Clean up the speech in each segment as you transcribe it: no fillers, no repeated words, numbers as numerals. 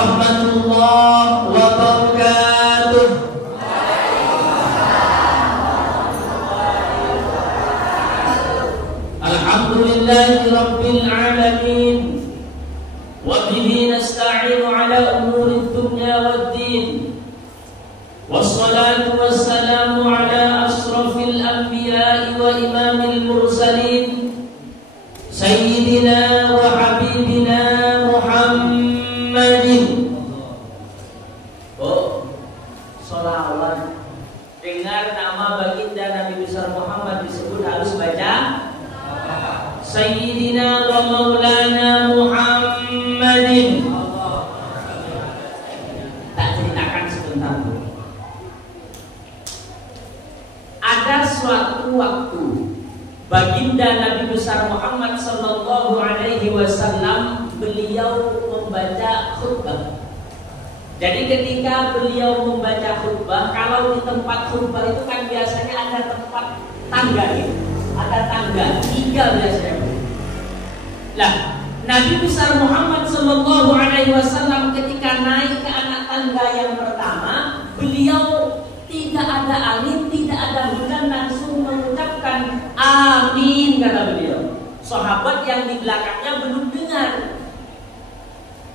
warahmatullahi wabarakatuh. Alhamdulillahi rabbil alamin. Wa bihi nasta'inu ala umuri dunya waddin. Wassalatu wassalamu ala asrafil anbiya'i wa imamil mursalin Sayyidina wa habibina Muhammadin. Oh, sholawat. Dengar nama baginda Nabi besar Muhammad disebut harus baca Sayyidina wa maulana Muhammadin. Tak ceritakan sebentar. Ada suatu waktu baginda Nabi besar Muhammad sallallahu alaihi wasallam beliau membaca khutbah. Jadi ketika beliau membaca khutbah, kalau di tempat khutbah itu kan biasanya ada tempat tangga gitu. Ada tangga 3 biasanya. Lah, Nabi besar Muhammad sallallahu alaihi wasallam ketika naik ke anak tangga yang pertama, beliau tidak ada angin, tidak ada hujan, langsung mengucapkan amin kata beliau. Sahabat yang di belakangnya belum dengar.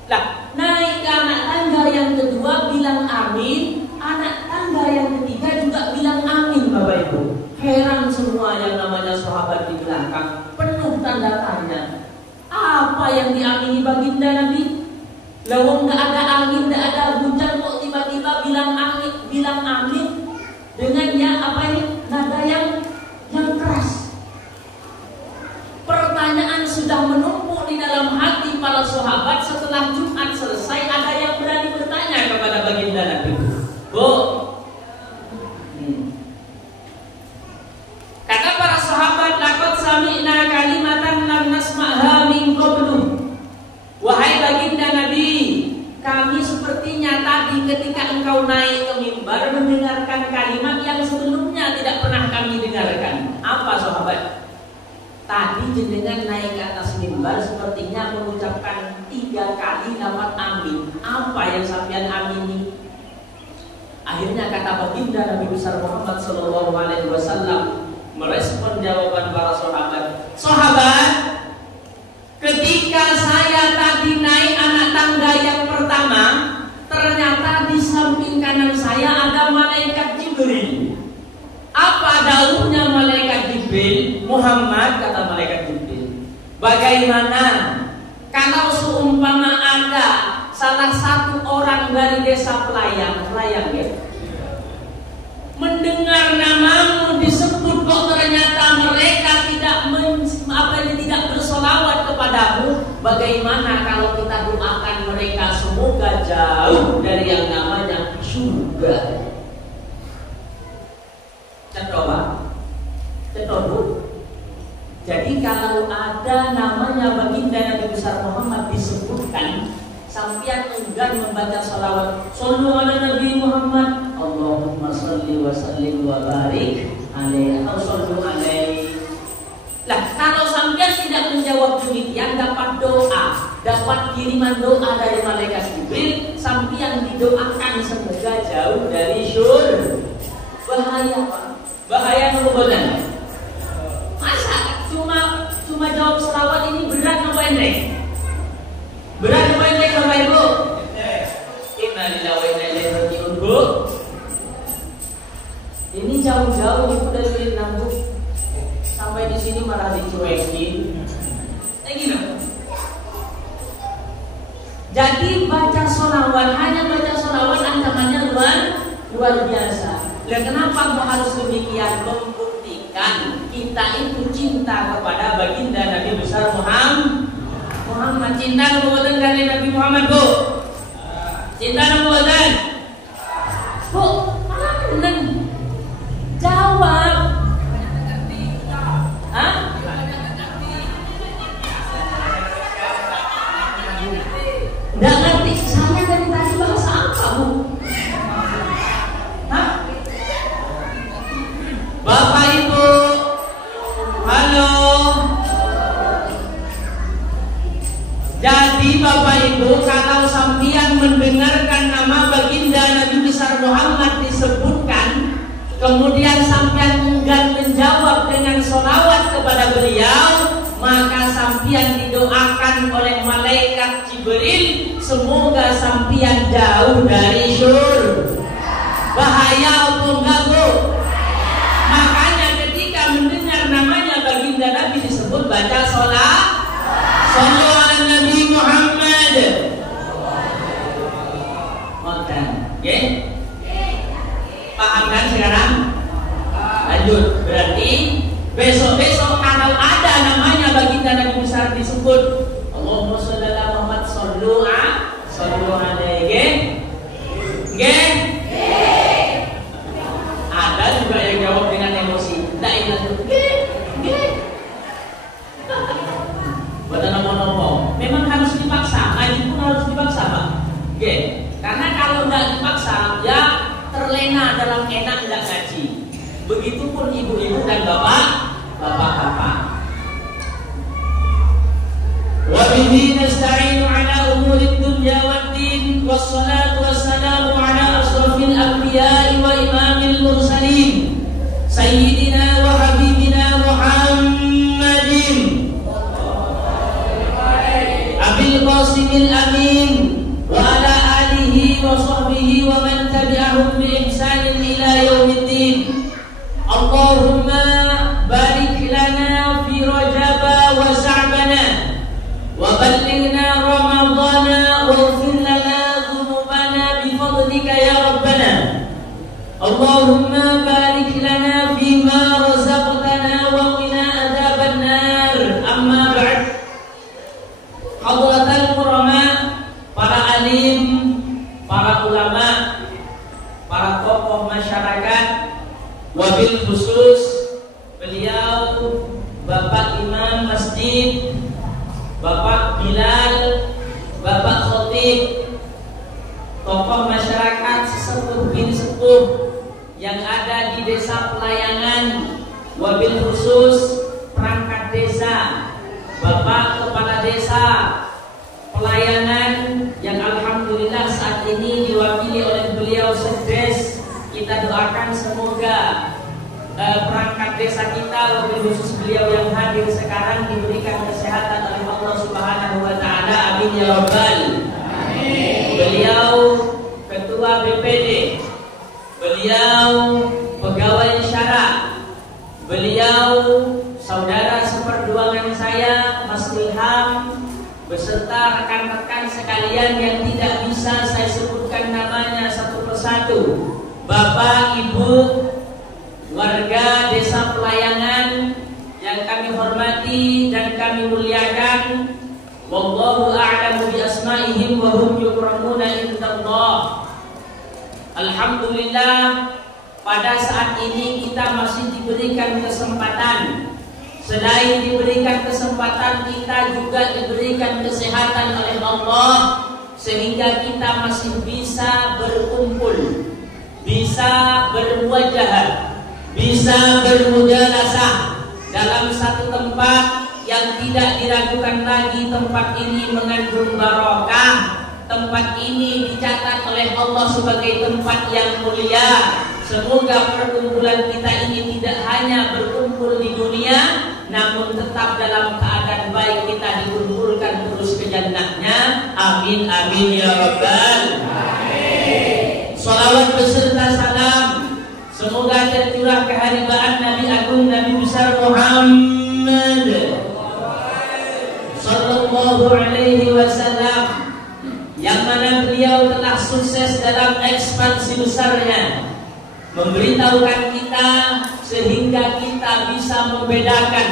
Lah, naik ke anak tangga yang kedua bilang amin, anak tangga yang ketiga juga bilang amin, Bapak Ibu. Heran semua yang namanya sahabat di belakang, penuh tanda tanya. Apa yang diamini baginda Nabi? Lawang nggak ada angin, nggak ada hujan, kok tiba-tiba bilang amin dengan yang apa ini? Nada yang keras. Pertanyaan sudah menumpuk di dalam hati para sahabat. Setelah Jumat selesai, ada yang berani bertanya kepada baginda Nabi. Bu, kata para sahabat, laqad sami'na kalimatan lam nasma'ha min qablu. Wahai baginda Nabi, kami sepertinya tadi ketika engkau naik ke mimbar mendengarkan kalimat yang sebelumnya tidak pernah kami dengarkan. Apa sahabat? Tadi jenengan naik ke atas mimbar sepertinya mengucapkan 3 kali lafaz amin. Apa yang sampean amini? Akhirnya kata baginda Nabi besar Muhammad sallallahu alaihi wasallam merespon jawaban para sahabat. Sahabat, ketika saya tadi naik anak tangga yang pertama, ternyata di samping kanan saya ada malaikat Jibril. Apa daunnya malaikat Jibril? Muhammad, kata malaikat Jibril, bagaimana kalau seumpama ada salah satu orang dari desa Pelayang ya, mendengar namamu disebut, kok ternyata mereka tidak bersolawat kepadamu. Bagaimana kalau kita doakan mereka semoga jauh dari yang namanya surga? Cetok. Jadi kalau ada namanya baginda Nabi besar Muhammad disebutkan, sampean enggan membaca salawat, shollu ala Nabi Muhammad, Allahumma sholli wa sallim wa barik alaihi, atau shollu alaihi. Lah, kalau sampean tidak menjawab demikian, dapat doa, dapat kiriman doa dari malaikat Jibril, sampean didoakan semoga jauh dari syurga. Bahaya, Pak. Bahaya kemudian. Masa cuma jawab selawat ini berat apa enteng? Berat apa enteng Bapak Ibu? Innalillahi wa inna ilaihi raji'un, Bu. Ini jauh-jauh Ibu dari Vietnam, Bu. Sampai di sini malah dicuekin. Gini. Jadi baca sholawat, hanya baca sholawat ancamannya luar biasa. Dan kenapa harus demikian? Membuktikan kita itu cinta kepada baginda Nabi besar Muhammad. Cinta kepada Nabi Muhammad, Bu. Cinta kepada Bu. Mana jawab? Hah? Nggak ngerti. Saya dari tadi bahasa apa, Bu? Hah? Bapak Ibu, halo. Jadi Bapak Ibu, kalau sampean didoakan oleh malaikat Jibril, semoga sampian jauh dari syurga. Bahaya apa enggak, Bu? Makanya ketika mendengar namanya baginda Nabi disebut baca sholat. Shallu ala Nabi Muhammad. Oke, okay. Paham kan sekarang? Lanjut. Berarti besok-besok kalau ada namanya baginda Nabi besar disebut Allahumma shalli ala Muhammad sallu alaihi. Nggih? Ada juga yang jawab dengan emosi. Tidak ingat. Nggih. Bukan nopo-nopo. Memang harus dipaksa. Ngaji pun harus dipaksa, Pak. Nggih. Karena kalau tidak dipaksa, ya terlena dalam enak tidak ngaji. Begitupun ibu-ibu dan bapak-bapak. Wa bihi nasta'inu ala umurid dunya waddin, wassalatu wassalamu ala asrafil anbiya'i wa imamil mursalin, sayyidina wa habibina Muhammadin Abil Qasimil Amin wa ala alihi wa sahbihi wa man tabi'ahum bi ihsanin ila yaumiddin. Allahumma barik lana fi Rajab wa Sha'bana wa ballighna Ramadana waghfir lana dhunubana bi fadlika ya Rabbana. Allahumma barik lana fi ma razaqtana wa qina adzaban nar. Amma ba'd. Hadratal kurama, para alim, para ulama, para tokoh masyarakat, wabil khusus beliau Bapak Imam Masjid, Bapak Bilal, Bapak Khotib, tokoh masyarakat sesepuh bin sepuh yang ada di desa Pelayangan, wabil khusus perangkat desa, Bapak Kepala Desa Pelayangan yang alhamdulillah saat ini diwakili oleh beliau Sekdes. Kita doakan semoga perangkat desa kita, lebih khusus beliau yang hadir sekarang, diberikan kesehatan oleh Allah Subhanahu wa taala. Amin ya rabbal alamin. Beliau ketua BPD, beliau pegawai syara, beliau saudara seperjuangan saya Mas Ilham beserta rekan-rekan sekalian yang tidak bisa saya sebutkan namanya satu persatu. Bapak, Ibu, warga desa Pelayangan yang kami hormati dan kami muliakan. Wallahu a'lamu bi asma'ihim wa hum yukramuna indallah. Alhamdulillah, pada saat ini kita masih diberikan kesempatan. Selain diberikan kesempatan, kita juga diberikan kesehatan oleh Allah, sehingga kita masih bisa berkumpul, bisa bermuajahah, bisa bermujalasah dalam satu tempat yang tidak diragukan lagi. Tempat ini mengandung barokah. Tempat ini dicatat oleh Allah sebagai tempat yang mulia. Semoga perkumpulan kita ini tidak hanya berkumpul di dunia, namun tetap dalam keadaan baik kita dikumpulkan terus ke jannahnya. Amin amin ya rabbal alamin. Salawat beserta salam semoga tercurah keharibaan Nabi Agung Nabi besar Muhammad sallallahu alaihi wasallam, yang mana beliau telah sukses dalam ekspansi besarnya, memberitahukan kita sehingga kita bisa membedakan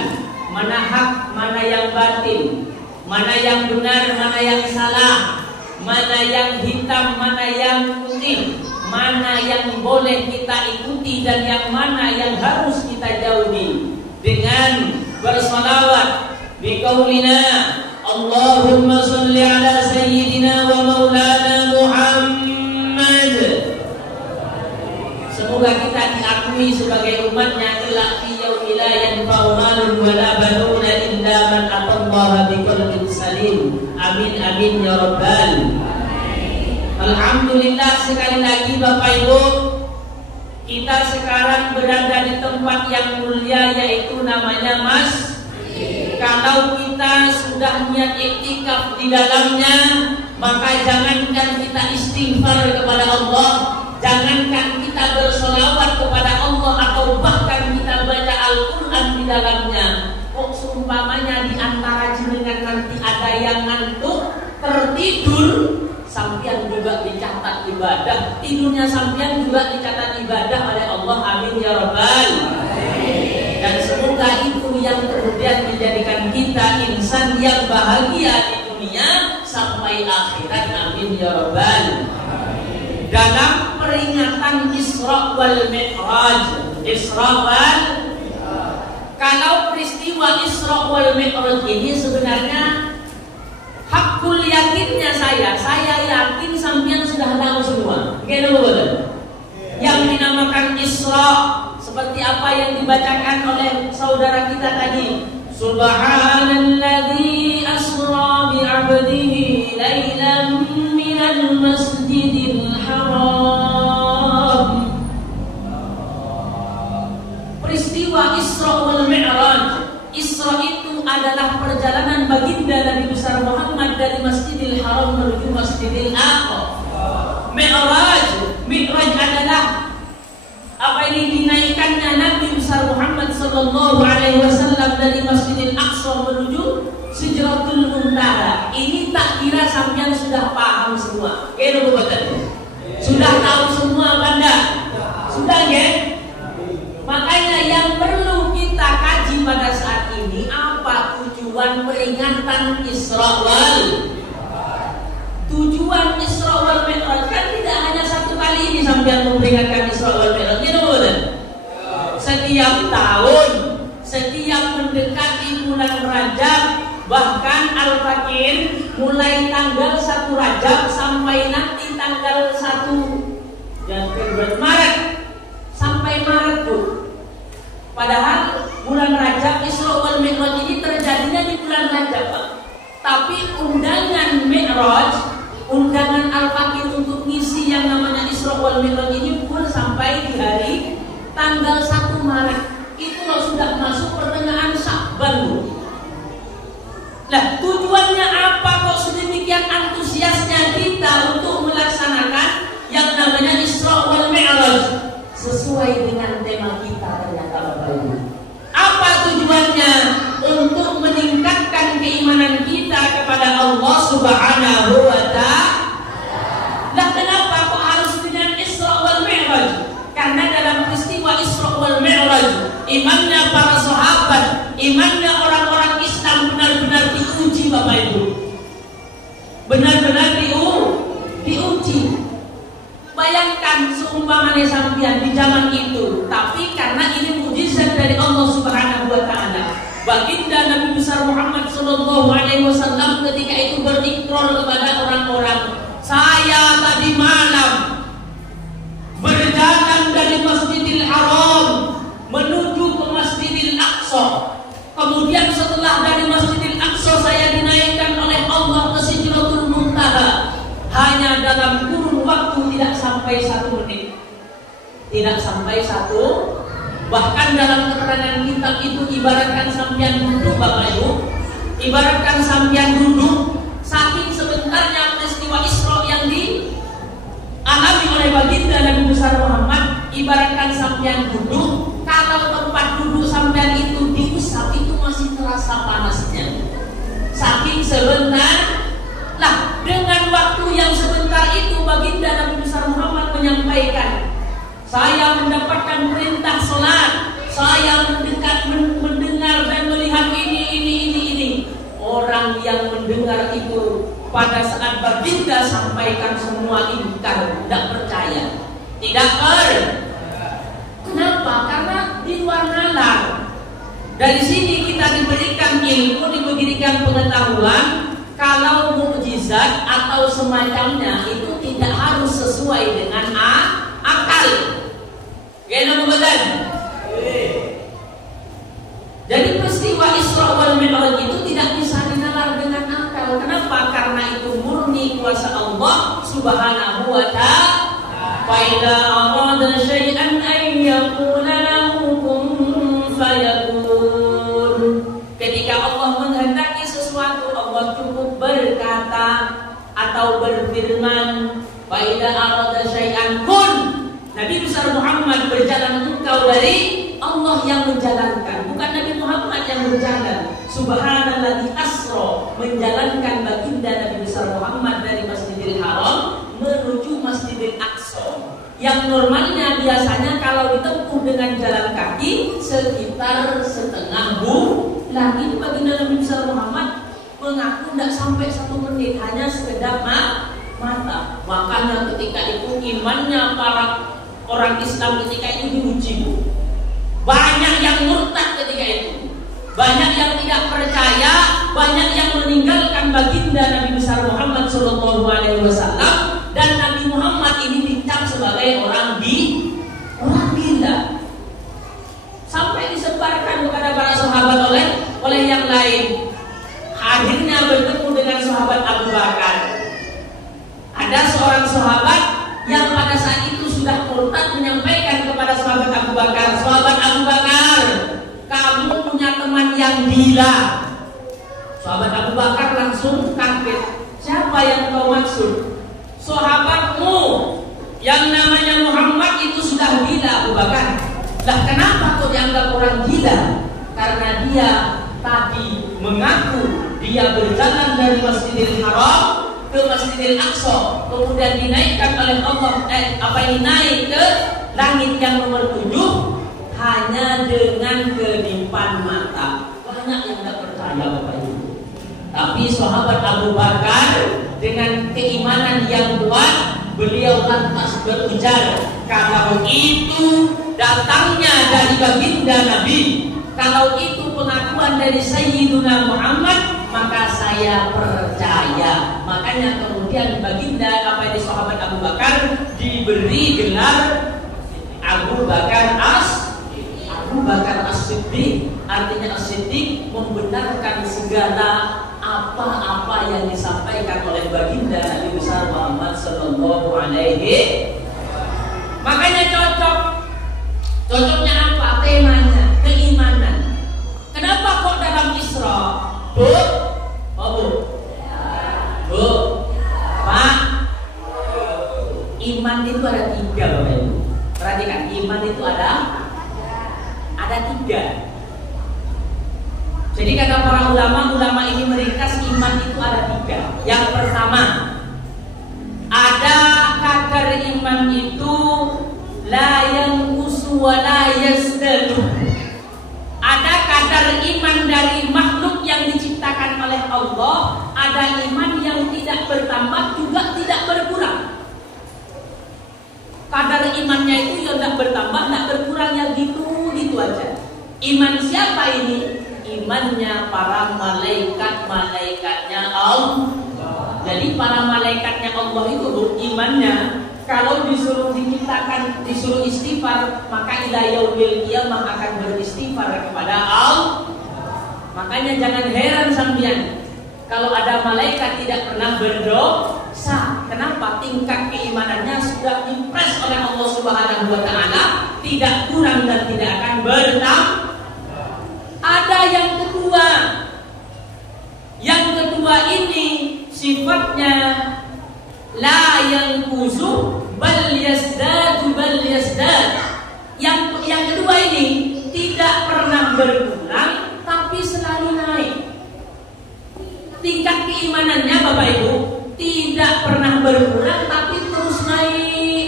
mana hak, mana yang batil, mana yang benar, mana yang salah, mana yang hitam, mana yang putih, mana yang boleh kita ikuti dan yang mana yang harus kita jauhi. Dengan bersalawat biqaulina Allahumma shalli ala sayyidina wa maulana Muhammad. Semoga kita diakui sebagai umatnya kelak fi yaumil la yanfa'u malun wala banuna illa man atallaha biqalbin salim. Amin amin ya rabbal alamin. Alhamdulillah, sekali lagi Bapak Ibu, kita sekarang berada di tempat yang mulia, yaitu namanya masjid. Kalau kita kita sudah niat iktikaf di dalamnya, maka jangankan kita istighfar kepada Allah, jangankan kita bersolawat kepada Allah, atau bahkan kita baca Al-Quran di dalamnya. Kok seumpamanya di antara jenengan nanti ada yang ngantuk, tertidur, sampian juga dicatat ibadah, tidurnya sampian juga dicatat ibadah oleh Allah. Amin ya Rabbal. Dan semoga itu yang kemudian menjadikan kita insan yang bahagia di dunia sampai akhirat. Amin ya Rabbal. Dalam peringatan Isra wal Mi'raj, kalau peristiwa Isra wal Mi'raj ini sebenarnya hakul yakinnya saya yakin sampean sudah tahu semua. Betul? Yang dinamakan Isra seperti apa yang dibacakan oleh saudara kita tadi. Subhanalladzi asra bi 'abdihi lailan minal masjidil haram. Peristiwa Isra wal Mi'raj. Isra itu adalah perjalanan baginda Nabi besar Muhammad dari Masjidil Haram menuju Masjidil Aqsa. Mi'raj adalah apa ini dinaikannya Nabi besar Muhammad sallallahu alaihi wasallam dari Masjidil Aqsa menuju Sidratul Muntaha. Ini tak kira sampean sudah paham semua. Sudah tahu semua Banda? Sudah ya? Makanya yang perlu kita kaji pada saat ini, apa tujuan peringatan Isra wal? Tujuan Isra wal Mi'raj kan tidak hanya satu kali ini sampai memperingatkan Isra wal Mi'raj. Setiap tahun, setiap mendekati bulan Rajab, bahkan Al-Fakir mulai tanggal 1 Rajab sampai nanti tanggal 1 Maret. Sampai Maret pun. Padahal bulan Rajab Isra wal Mi'raj ini terjadinya di bulan Rajab, Pak. Tapi undangan Mi'raj, undangan Al-Fakir untuk ngisi yang namanya Isra wal Mi'raj ini pun sampai di hari tanggal 1 Maret. Itu loh sudah masuk pertengahan Sya'ban. Nah, tujuannya apa kok sedemikian antusiasnya kita untuk melaksanakan yang namanya Isra wal Mi'raj? Sesuai dengan tema kita ternyata Bapak Ibu. Apa tujuannya? Untuk meningkatkan keimanan kita kepada Allah Subhanahu wa Ta'ala. Nah, kenapa kok harus dengan Isra wal Mi'raj? Karena dalam peristiwa Isra wal Mi'raj, imannya para sahabat, imannya orang-orang Islam benar-benar diuji Bapak Ibu. Benar-benar diuji. Bayangkan seumpamanya sampean di zaman itu, tapi karena ini mukjizat dari Allah Subhanahu wa Ta'ala, baginda Nabi besar Muhammad sallallahu alaihi wasallam ketika itu berikrar kepada orang-orang, saya tadi malam berjalan dari Masjidil Haram menuju ke Masjidil Aqsa. Kemudian setelah dari Masjidil Aqsa saya dinaikkan oleh Allah ke Sidratul Muntaha. Hanya dalam kurun waktu tidak sampai 1 menit. Tidak sampai 1. Bahkan dalam keterangan kitab itu ibaratkan sampean duduk Bapak Ibu, ibaratkan sampean duduk, saking sebentarnya peristiwa Isra yang dialami oleh baginda Nabi besar Muhammad, ibaratkan sampean duduk, kalau tempat duduk sampean itu diusap itu masih terasa panasnya. Saking sebentar. Nah, dengan waktu yang sebentar itu baginda Nabi besar Muhammad menyampaikan, saya mendapatkan perintah salat, saya mendengar dan melihat ini. Orang yang mendengar itu pada saat baginda sampaikan semua ingkar, tidak percaya, tidak Kenapa? Karena di luar nalar. Dari sini kita diberikan ilmu, diberikan pengetahuan. Kalau mukjizat atau semacamnya itu tidak harus sesuai dengan akal. Jadi peristiwa Isra wal Mi'raj itu tidak bisa dinalar dengan akal. Kenapa? Karena itu murni kuasa Allah Subhanahu wa Ta'ala. Fa idza arada syai'an an yaqula lahu kun fayakun. Ketika Allah menghendaki arada syai'an kun. Nabi besar Muhammad berjalan engkau dari Allah yang menjalankan, bukan Nabi Muhammad yang berjalan. Subhanalladzi asra, menjalankan baginda Nabi besar Muhammad dari Masjidil Haram menuju Masjidil Aqsa. Yang normalnya biasanya kalau ditempuh dengan jalan kaki sekitar setengah bulan. Ini baginda Nabi besar Muhammad mengaku tidak sampai 1 menit, hanya sekedar mata. Makanya ketika itu imannya para orang Islam ketika itu diuji. Banyak yang murtad ketika itu, banyak yang tidak percaya, banyak yang meninggalkan baginda Nabi besar Muhammad SAW, dan Nabi Muhammad ini dicap sebagai orang gila. Sampai disebarkan kepada para sahabat oleh yang lain. Akhirnya bertemu dengan sahabat Abu Bakar. Ada seorang sahabat yang pada saat itu sudah murtad menyampaikan kepada sahabat Abu Bakar, sahabat Abu Bakar, kamu punya teman yang gila. Sahabat Abu Bakar langsung kaget. Siapa yang kau maksud? Sahabatmu yang namanya Muhammad itu sudah gila, Abu Bakar. Lah kenapa kau dianggap orang gila? Karena dia tadi mengaku dia berjalan dari Masjidil Haram ke Masjidil Aqsa, kemudian dinaikkan oleh Allah naik ke langit yang nomor 7 hanya dengan kedipan mata. Banyak yang tidak percaya Bapak Ibu. Tapi sahabat Abu Bakar dengan keimanan yang kuat, beliau lantas berujar, kalau itu datangnya dari baginda Nabi, kalau itu pengakuan dari Sayyiduna Muhammad, maka saya percaya. Makanya kemudian baginda ini sahabat Abu Bakar diberi gelar Abu Bakar As-Siddiq. Artinya As-Siddiq membenarkan segala apa-apa yang disampaikan oleh baginda Nabi besar Muhammad sallallahu alaihi. Makanya cocoknya apa? Temanya keimanan. Kenapa kok dalam Isra, Bu? Pak, iman itu ada 3, Bapak Ibu. Perhatikan, iman itu ada 3. Jadi kata para ulama ini meringkas iman itu ada 3. Yang pertama, ada kadar iman itu la yanqusu wa la yazdadu. Ada kadar iman dari makhluk yang diciptakan oleh Allah, ada iman yang tidak bertambah juga tidak berkurang. Kadar imannya itu yang tidak bertambah, tidak berkurang, ya gitu aja. Iman siapa ini? Imannya para malaikatnya Allah. Jadi para malaikatnya Allah itu imannya, kalau disuruh diciptakan, disuruh istighfar, maka ila yaumil qiyamah akan beristighfar kepada Allah. Makanya jangan heran sampean kalau ada malaikat tidak pernah berdosa. Kenapa? Tingkat keimanannya sudah impres oleh Allah Subhanahu wa taala, tidak kurang dan tidak akan bertambah. Ada yang kedua. Yang kedua ini sifatnya la yanqusu bal yazdadu bal yazdad. Yang kedua ini tidak pernah berkurang tapi selalu naik. Tingkat keimanannya Bapak Ibu tidak pernah berkurang tapi terus naik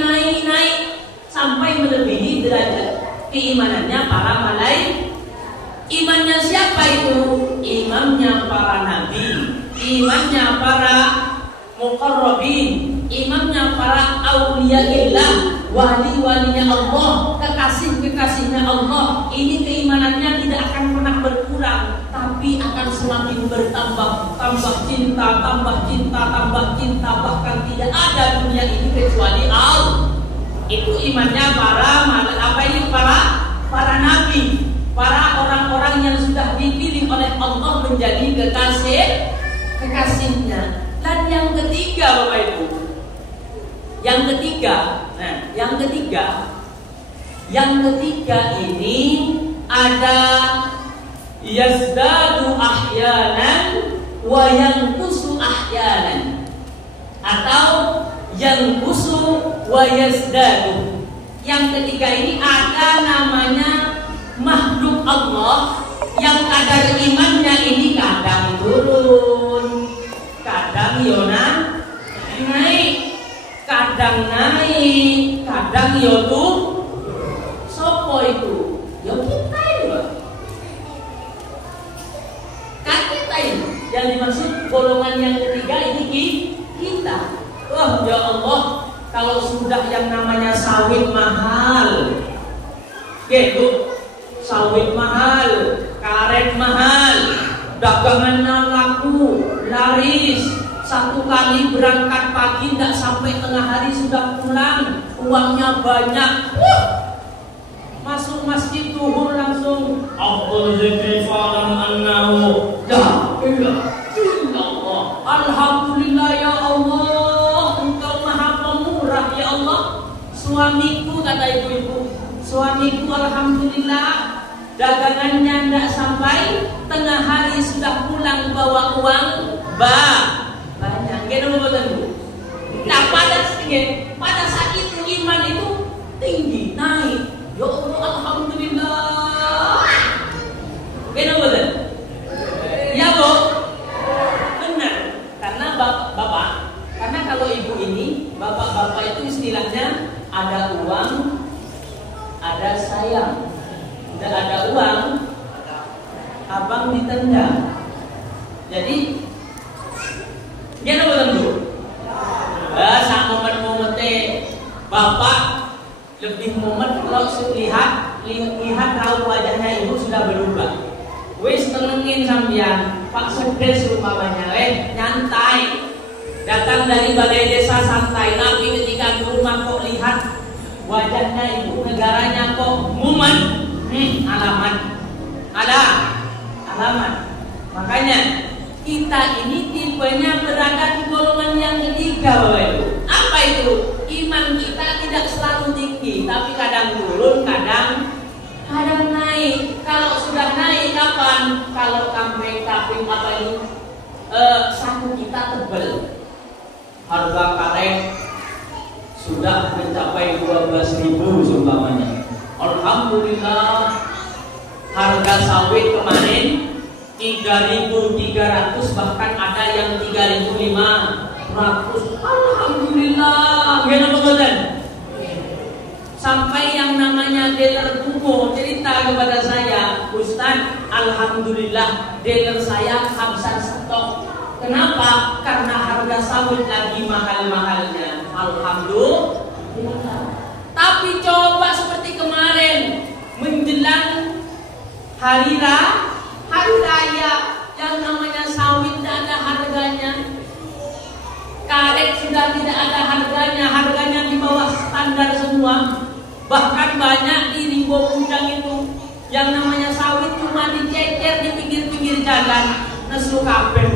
sampai melebihi derajat keimanannya para malaikat. Imannya siapa itu? Imannya para nabi, imannya para muqarrabin, imannya para auliyaillah, wali-walinya Allah, kekasih-kekasihnya Allah. Ini keimanannya tidak akan pernah berkurang, tapi akan semakin bertambah. Tambah cinta, bahkan tidak ada dunia ini kecuali Allah. Itu imannya para nabi, para orang-orang yang sudah dipilih oleh Allah menjadi kekasihnya. Dan yang ketiga Bapak Ibu, yang ketiga ini ada yazdadu ahyanan wa yanqusu ahyanan, atau yang kusu wa yazdadu. Yang ketiga ini ada namanya makhluk Allah yang kadar imannya ini kadang turun, kadang yona naik, kadang naik, kadang yotu. Sopo itu? Yo kita ini, kan kita ini. Yang dimaksud golongan yang ketiga ini kita. Oh ya Allah, kalau sudah yang namanya sawit mahal, gitu, sawit mahal, karet mahal, dagangannya laku, laris, satu kali berangkat pagi tidak sampai tengah hari sudah pulang, uangnya banyak. Masuk masjid tuhur langsung Aqul zikri fa'lam annahu la ilaha illallah. Alhamdulillah ya Allah, Engkau maha pemurah ya Allah. Suamiku, kata ibu-ibu, suamiku alhamdulillah dagangannya tidak sampai tengah hari sudah pulang bawa uang banyak. Gimana betul Bu? Nah pada saat itu iman itu tinggi, naik. Ya Allah, alhamdulillah. Benar betul? Ya Bu, benar. Karena bapak, karena kalau ibu ini, bapak-bapak itu istilahnya ada uang, ada sayang. Tidak ada uang, abang ditendang. Jadi, gimana betul Bu? Saat momen-momen bapak lebih momen kalau lihat raut wajahnya ibu sudah berubah. Wis tenengin sampean, Pak Sedes umpamanya, nyantai. Datang dari balai desa santai, tapi ketika di rumah kok lihat wajahnya ibu, negaranya kok mumet, alamat. Makanya kita ini tipenya berada di golongan yang ketiga, Bapak Ibu. Apa itu? Iman kita tidak selalu tinggi, tapi kadang turun, kadang naik. Kalau sudah naik kapan? Kalau kambing apa ini? Saku kita tebal. Harga karet sudah mencapai 12.000 seumpamanya. Alhamdulillah. Harga sawit kemarin 3.300, bahkan ada yang 3.500. Alhamdulillah. Gimana betul? Sampai yang namanya dealer bungo cerita kepada saya, Ustaz, alhamdulillah dealer saya kehabisan stok. Kenapa? Karena harga sawit lagi mahal-mahalnya. Alhamdulillah. Tapi coba seperti kemarin menjelang hari raya yang namanya sawit tidak ada harganya. Karet sudah tidak ada harganya di bawah standar semua. Bahkan banyak di Rimbo Puncang itu yang namanya sawit cuma dicecer di pinggir-pinggir jalan. Nesu kabeh,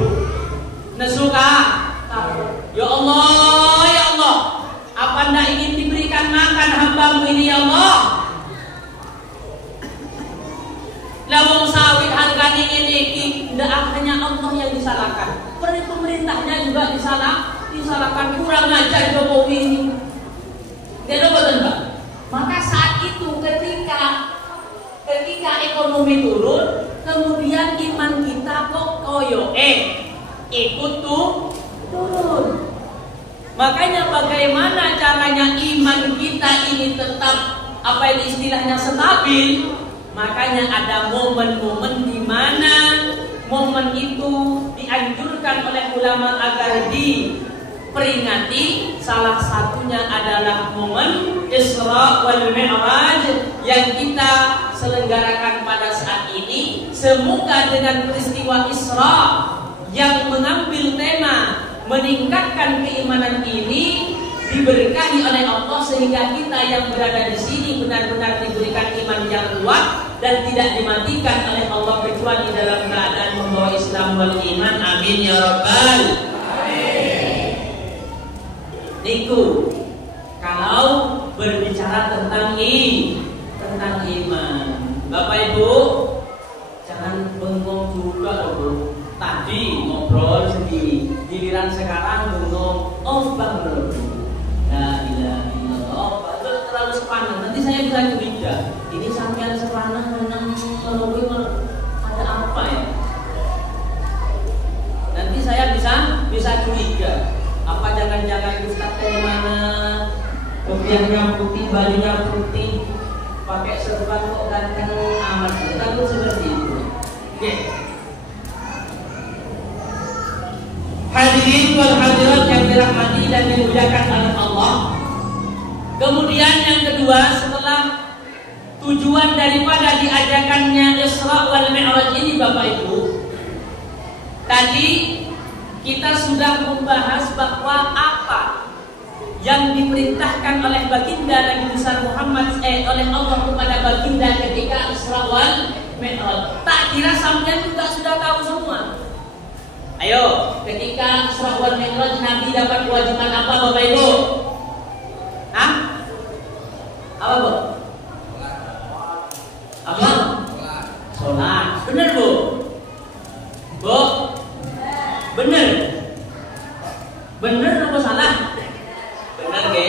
nesu kabeh. Ya Allah, apa ndak ingin diberikan makan hambamu ini ya Allah? Lawang sawit harganya ini tidak hanya Allah yang disalahkan, pemerintahnya juga disalahkan. Kurang ajar Jokowi ini. Tidak betul Mbak. Maka saat itu ketika ekonomi turun, kemudian iman kita kok ikut turun. Makanya bagaimana caranya iman kita ini tetap istilahnya stabil? Makanya ada momen-momen di mana momen itu dianjurkan oleh ulama agar diperingati. Salah satunya adalah momen Isra wal Mi'raj yang kita selenggarakan pada saat ini. Semoga dengan peristiwa Isra yang mengambil tema meningkatkan keimanan ini diberkahi oleh Allah, sehingga kita yang berada di sini benar-benar diberikan iman yang kuat dan tidak dimatikan oleh Allah kecuali dalam keadaan membawa Islam wal iman. Amin ya rabbal alamin. Niku kalau berbicara tentang iman, Bapak Ibu jangan bengong juga loh. Tadi ngobrol sendiri, giliran sekarang bengong, bang loh. jadi saya curiga, ini sampean serana menang ada apa ya? Nanti saya bisa curiga, apa jangan-jangan Ustaz dari mana? Kopiahnya putih, bajunya putih, pakai serban kok ganteng amat. Takut seperti itu. Oke. Hadirin wal hadirat yang dirahmati dan dimuliakan oleh Allah. Kemudian yang kedua, setelah tujuan daripada diadakannya Isra wal Mi'raj ini Bapak Ibu, tadi kita sudah membahas bahwa apa yang diperintahkan oleh baginda Nabi besar Muhammad oleh Allah kepada baginda ketika Isra wal Mi'raj. Tak kira sampean juga sudah tahu semua. Ayo, ketika Isra wal Mi'raj Nabi dapat kewajiban apa Bapak Ibu? Hah? Apa Bu? Apa? Sholat. Benar Bu? Bu? Benar? Benar apa salah? Benar ke?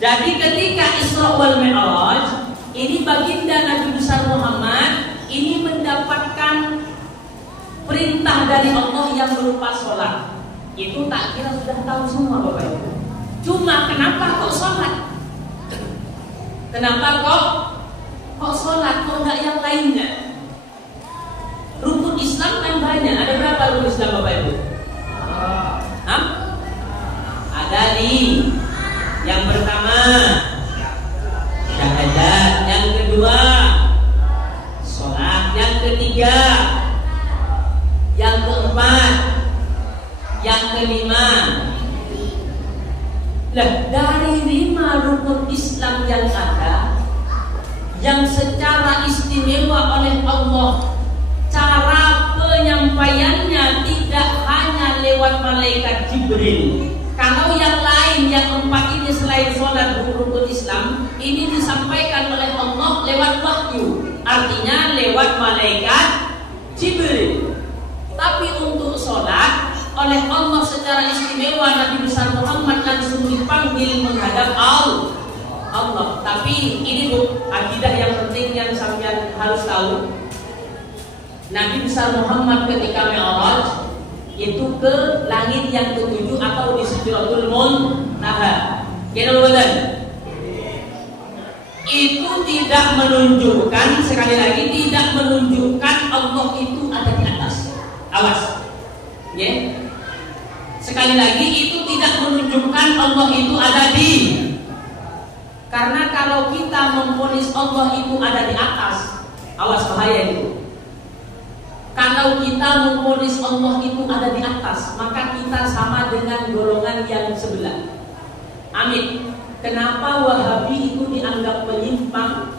Jadi ketika Isra wal Mi'raj ini baginda Nabi besar Muhammad ini mendapatkan perintah dari Allah yang berupa sholat. Itu tak kira sudah tahu semua Bapak Ibu. Cuma kenapa kok sholat? Kenapa kok sholat? Kok enggak yang lainnya? Rukun Islam kan banyak. Ada berapa rukun Islam Bapak Ibu? Hah? Ada nih. Yang pertama syahadat, yang kedua sholat, yang ketiga, yang keempat, yang kelima. Lah dari 5 rukun Islam yang ada, yang secara istimewa oleh Allah, cara penyampaiannya tidak hanya lewat malaikat Jibril. Kalau yang lain, yang 4 ini selain sholat rukun Islam, ini disampaikan oleh Allah lewat wahyu, artinya lewat malaikat Jibril. Tapi untuk sholat, oleh Allah secara istimewa Nabi besar Muhammad langsung dipanggil menghadap Allah. Tapi ini Bu, akidah yang penting yang sampean harus tahu. Nabi besar Muhammad ketika Mi'raj itu ke langit yang ke-7 atau di Sidratul Muntaha. Kira betul? Itu tidak menunjukkan, sekali lagi tidak menunjukkan Allah itu ada di atas. Awas. Ya. Sekali lagi itu tidak menunjukkan Allah itu ada di. Karena kalau kita memvonis Allah itu ada di atas, awas bahaya itu. Kalau kita memvonis Allah itu ada di atas, maka kita sama dengan golongan yang sebelah. Amin. Kenapa Wahabi itu dianggap menyimpang?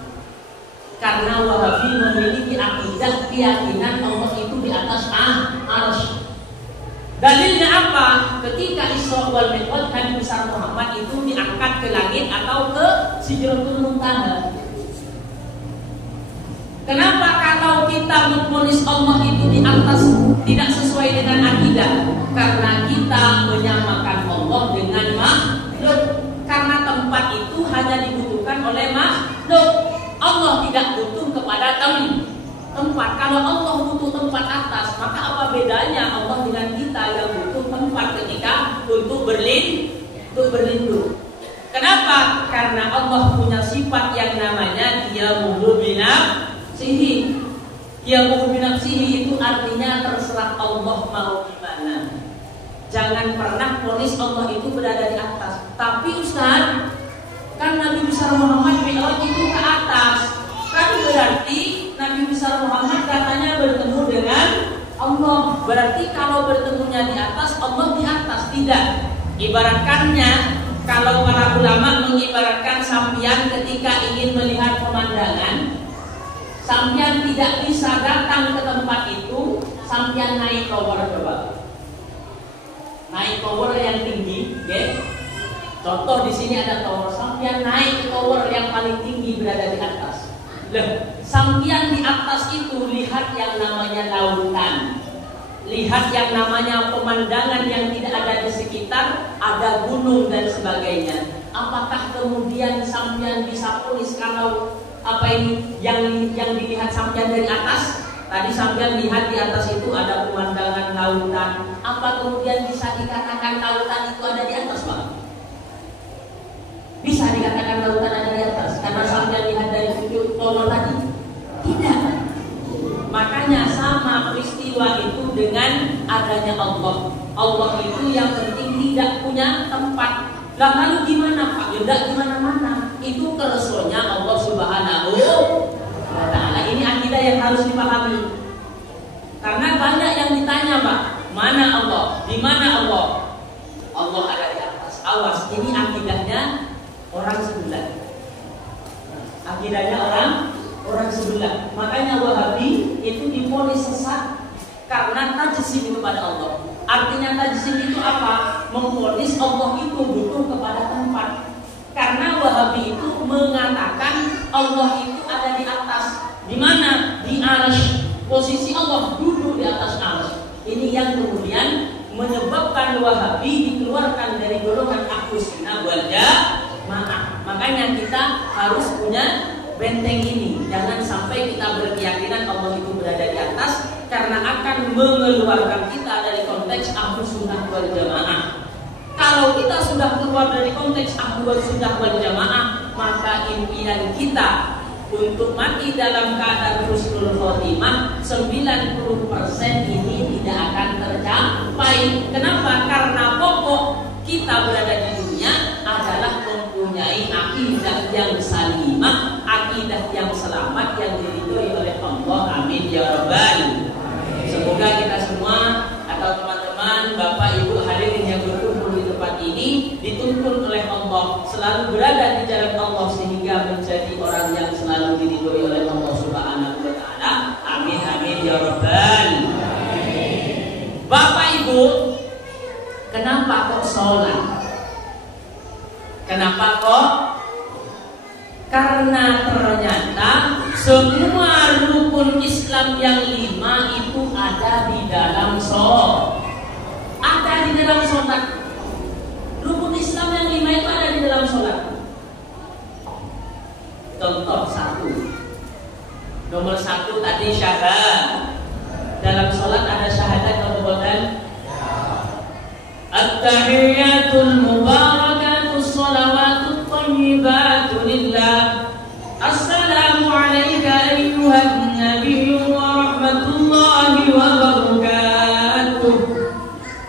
Karena Wahabi memiliki akidah keyakinan Allah itu di atas arsy. Dalilnya apa? Ketika Isra wal Mi'raj Nabi besar Muhammad itu diangkat ke langit atau ke Sidratul Muntaha. Kenapa kalau kita memvonis Allah itu di atas tidak sesuai dengan akidah? Karena kita menyamakan Allah dengan makhluk. Karena tempat itu hanya dibutuhkan oleh makhluk. Allah tidak butuh kepada tempat. Kalau Allah butuh tempat atas, maka apa bedanya Allah dengan kita yang butuh tempat ketika untuk berlindung? Kenapa? Karena Allah punya sifat yang namanya Qiyamuhu binafsihi. Qiyamuhu binafsihi itu artinya terserah Allah mau gimana. Jangan pernah vonis Allah itu berada di atas. Tapi Ustaz, kan Nabi besar Muhammad Mi'raj itu ke atas. Kan berarti Nabi besar Muhammad katanya bertemu dengan Allah. Berarti kalau bertemunya di atas, Allah di atas. Tidak. Ibaratkannya, kalau para ulama mengibaratkan sampian ketika ingin melihat pemandangan, sampian tidak bisa datang ke tempat itu, sampian naik tower coba. Naik tower yang tinggi, okay? Contoh di sini ada tower, sampian naik ke tower yang paling tinggi berada di atas. Sampian di atas itu lihat yang namanya lautan. lihat yang namanya pemandangan yang tidak ada di sekitar, ada gunung dan sebagainya. Apakah kemudian sampean bisa tulis kalau apa ini yang dilihat sampean dari atas? Tadi sampean lihat di atas itu ada pemandangan lautan. Apa kemudian bisa dikatakan lautan itu ada di atas, Pak? Bisa dikatakan lautan ada di atas karena sampean lihat dari video tono tadi? Tidak. Makanya sama peristiwa itu dengan adanya Allah. Allah itu yang penting tidak punya tempat. Lalu gimana, Pak? Ya tidak gimana-mana. Itu keresonya Allah Subhanahu wa ta'ala. Ini akidah yang harus dipahami. Karena banyak yang ditanya, Pak, mana Allah? Di mana Allah? Allah ada di atas. Awas, ini akidahnya orang sebelah. Akidahnya orang sebelah. Makanya Wahabi itu divonis sesat karena tajsim kepada Allah. Artinya tajsim itu apa? Memvonis Allah itu butuh kepada tempat. Karena Wahabi itu mengatakan Allah itu ada di atas. Di mana? Di arsy. Posisi Allah duduk di atas arsy. Ini yang kemudian menyebabkan Wahabi dikeluarkan dari golongan Ahlus Sunnah wal Jamaah. Makanya kita harus punya benteng ini. Jangan sampai kita berkeyakinan Allah itu berada di atas, karena akan mengeluarkan kita dari konteks Ahlus Sunnah wal Jamaah. Kalau kita sudah keluar dari konteks Ahlus Sunnah wal Jamaah, maka impian kita untuk mati dalam keadaan husnul khotimah 90% ini tidak akan tercapai. Kenapa? Karena pokok kita berada di dunia adalah mempunyai akidah yang salimah, akidah yang selamat, yang diridhoi oleh Allah. Amin ya rabbal. Semoga kita semua atau teman-teman, bapak ibu hadirin yang berkumpul di tempat ini dituntun oleh Allah selalu berada di jalan Allah sehingga menjadi orang yang selalu diridhoi oleh Allah Subhanahu wa taala. Amin amin ya rabbal. Bapak ibu, kenapa kok sholat? Kenapa kok? Karena ternyata semua rukun Islam yang 5 itu ada di dalam sholat. Ada di dalam sholat. Rukun Islam yang 5 itu ada di dalam sholat. Contoh 1. Nomor 1 tadi syahadat. Dalam sholat ada syahadat atau bukan? At-tahiyyatul mubarakatus shalawatut thayyibatu lillah. Assalamu alayka ayyuhan nabiyyu wa rahmatullahi wa barakatuh.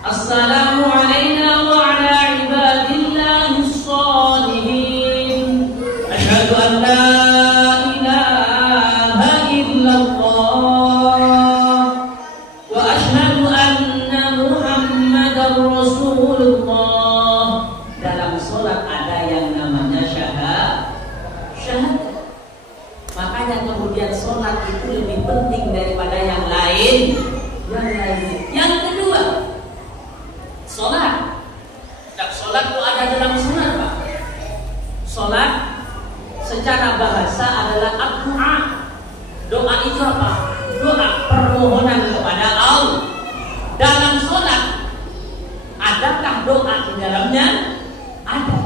Assalamu alayna wa ala ibadillahis shalihin. Asyhadu an la ilaha illallah wa asyhadu anna Muhammadar Rasulullah. Dalam sholat ada yang namanya syahadat. Makanya kemudian sholat itu lebih penting daripada yang lain. Yang kedua, sholat. Sholat itu ada dalam sunnah, Pak. Sholat secara bahasa adalah doa. Doa itu apa? Doa permohonan kepada Allah. Dalam sholat adakah doa di dalamnya? Ada.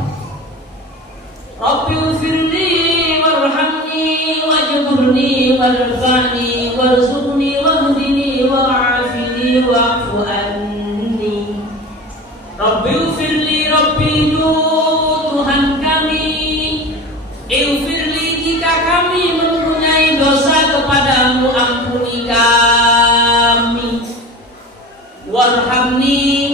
Rabbighfirli warhamni wajburni warfa'ni warzuqni wahdini wa'afini wa'fu anni. Rabbighfirli, Rabbi itu Tuhan kami. Ighfirli, jika kami mempunyai dosa kepadamu, ampuni kami. Warhamni,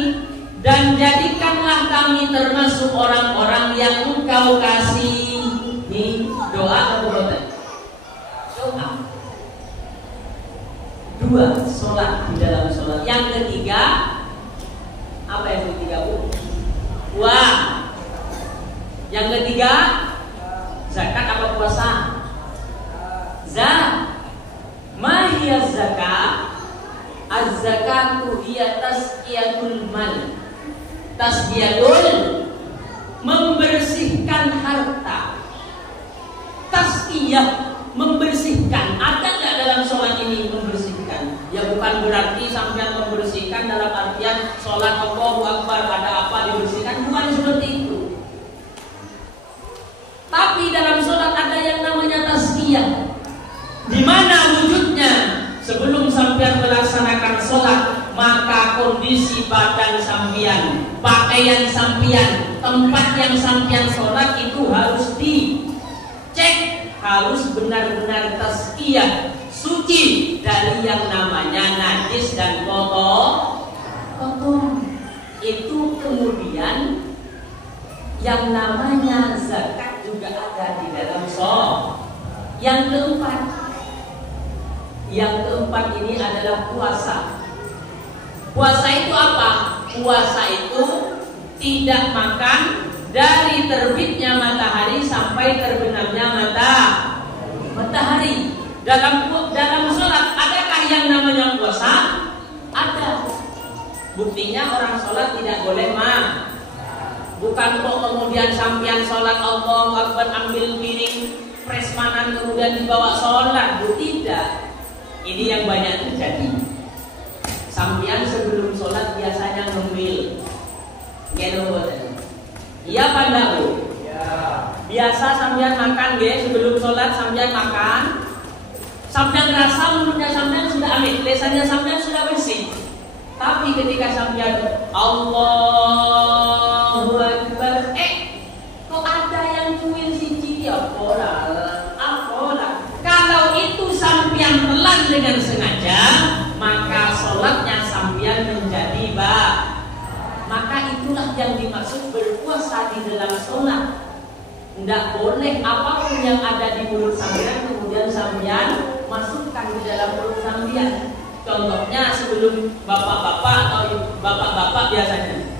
dan jadikanlah kami termasuk orang-orang yang Engkau kasih. Ini doa atau doa? Doa. 2, sholat di dalam sholat. Yang ketiga, apa yang ketiga, Bu? Wah. Yang ketiga, zakat apa puasa? Zakat. Mahiyaz zakat? Az-zakatu hiya tazkiyatul mal. Tazkiyah, membersihkan harta. Tazkiyah, membersihkan. Ada nggak dalam sholat ini membersihkan? Ya bukan berarti sampai membersihkan maka kondisi badan sampean, pakaian sampean, tempat yang sampean sholat itu harus dicek, harus benar-benar tazkiyah, suci dari yang namanya najis dan kotor. Itu kemudian yang namanya zakat juga ada di dalam sholat. Yang keempat ini adalah puasa. Puasa itu apa? Puasa itu tidak makan dari terbitnya matahari sampai terbenamnya matahari. Dalam sholat adakah yang namanya puasa? Ada. Buktinya orang sholat tidak boleh bukan kok kemudian sampean sholat Allahu Akbar ambil piring prasmanan kemudian dibawa sholat. Tidak. Ini yang banyak terjadi. Sampean sebelum sholat biasanya ngemil. Iya apa enggak, Bu? Ya. Biasa sampean makan sebelum sholat sampean makan. Sampean rasa mulutnya sampean sudah ambil, lesannya sampean sudah bersih. Tapi ketika sampean Allahu Akbar, kok ada yang cuil siji ya pola. Kalau itu sampean telan dengan sengaja, maka sholatnya sampean menjadi maka itulah yang dimaksud berpuasa di dalam sholat. Tidak boleh apapun yang ada di mulut sampean kemudian sampean masukkan di dalam mulut sampean. Contohnya sebelum bapak-bapak atau bapak-bapak biasanya,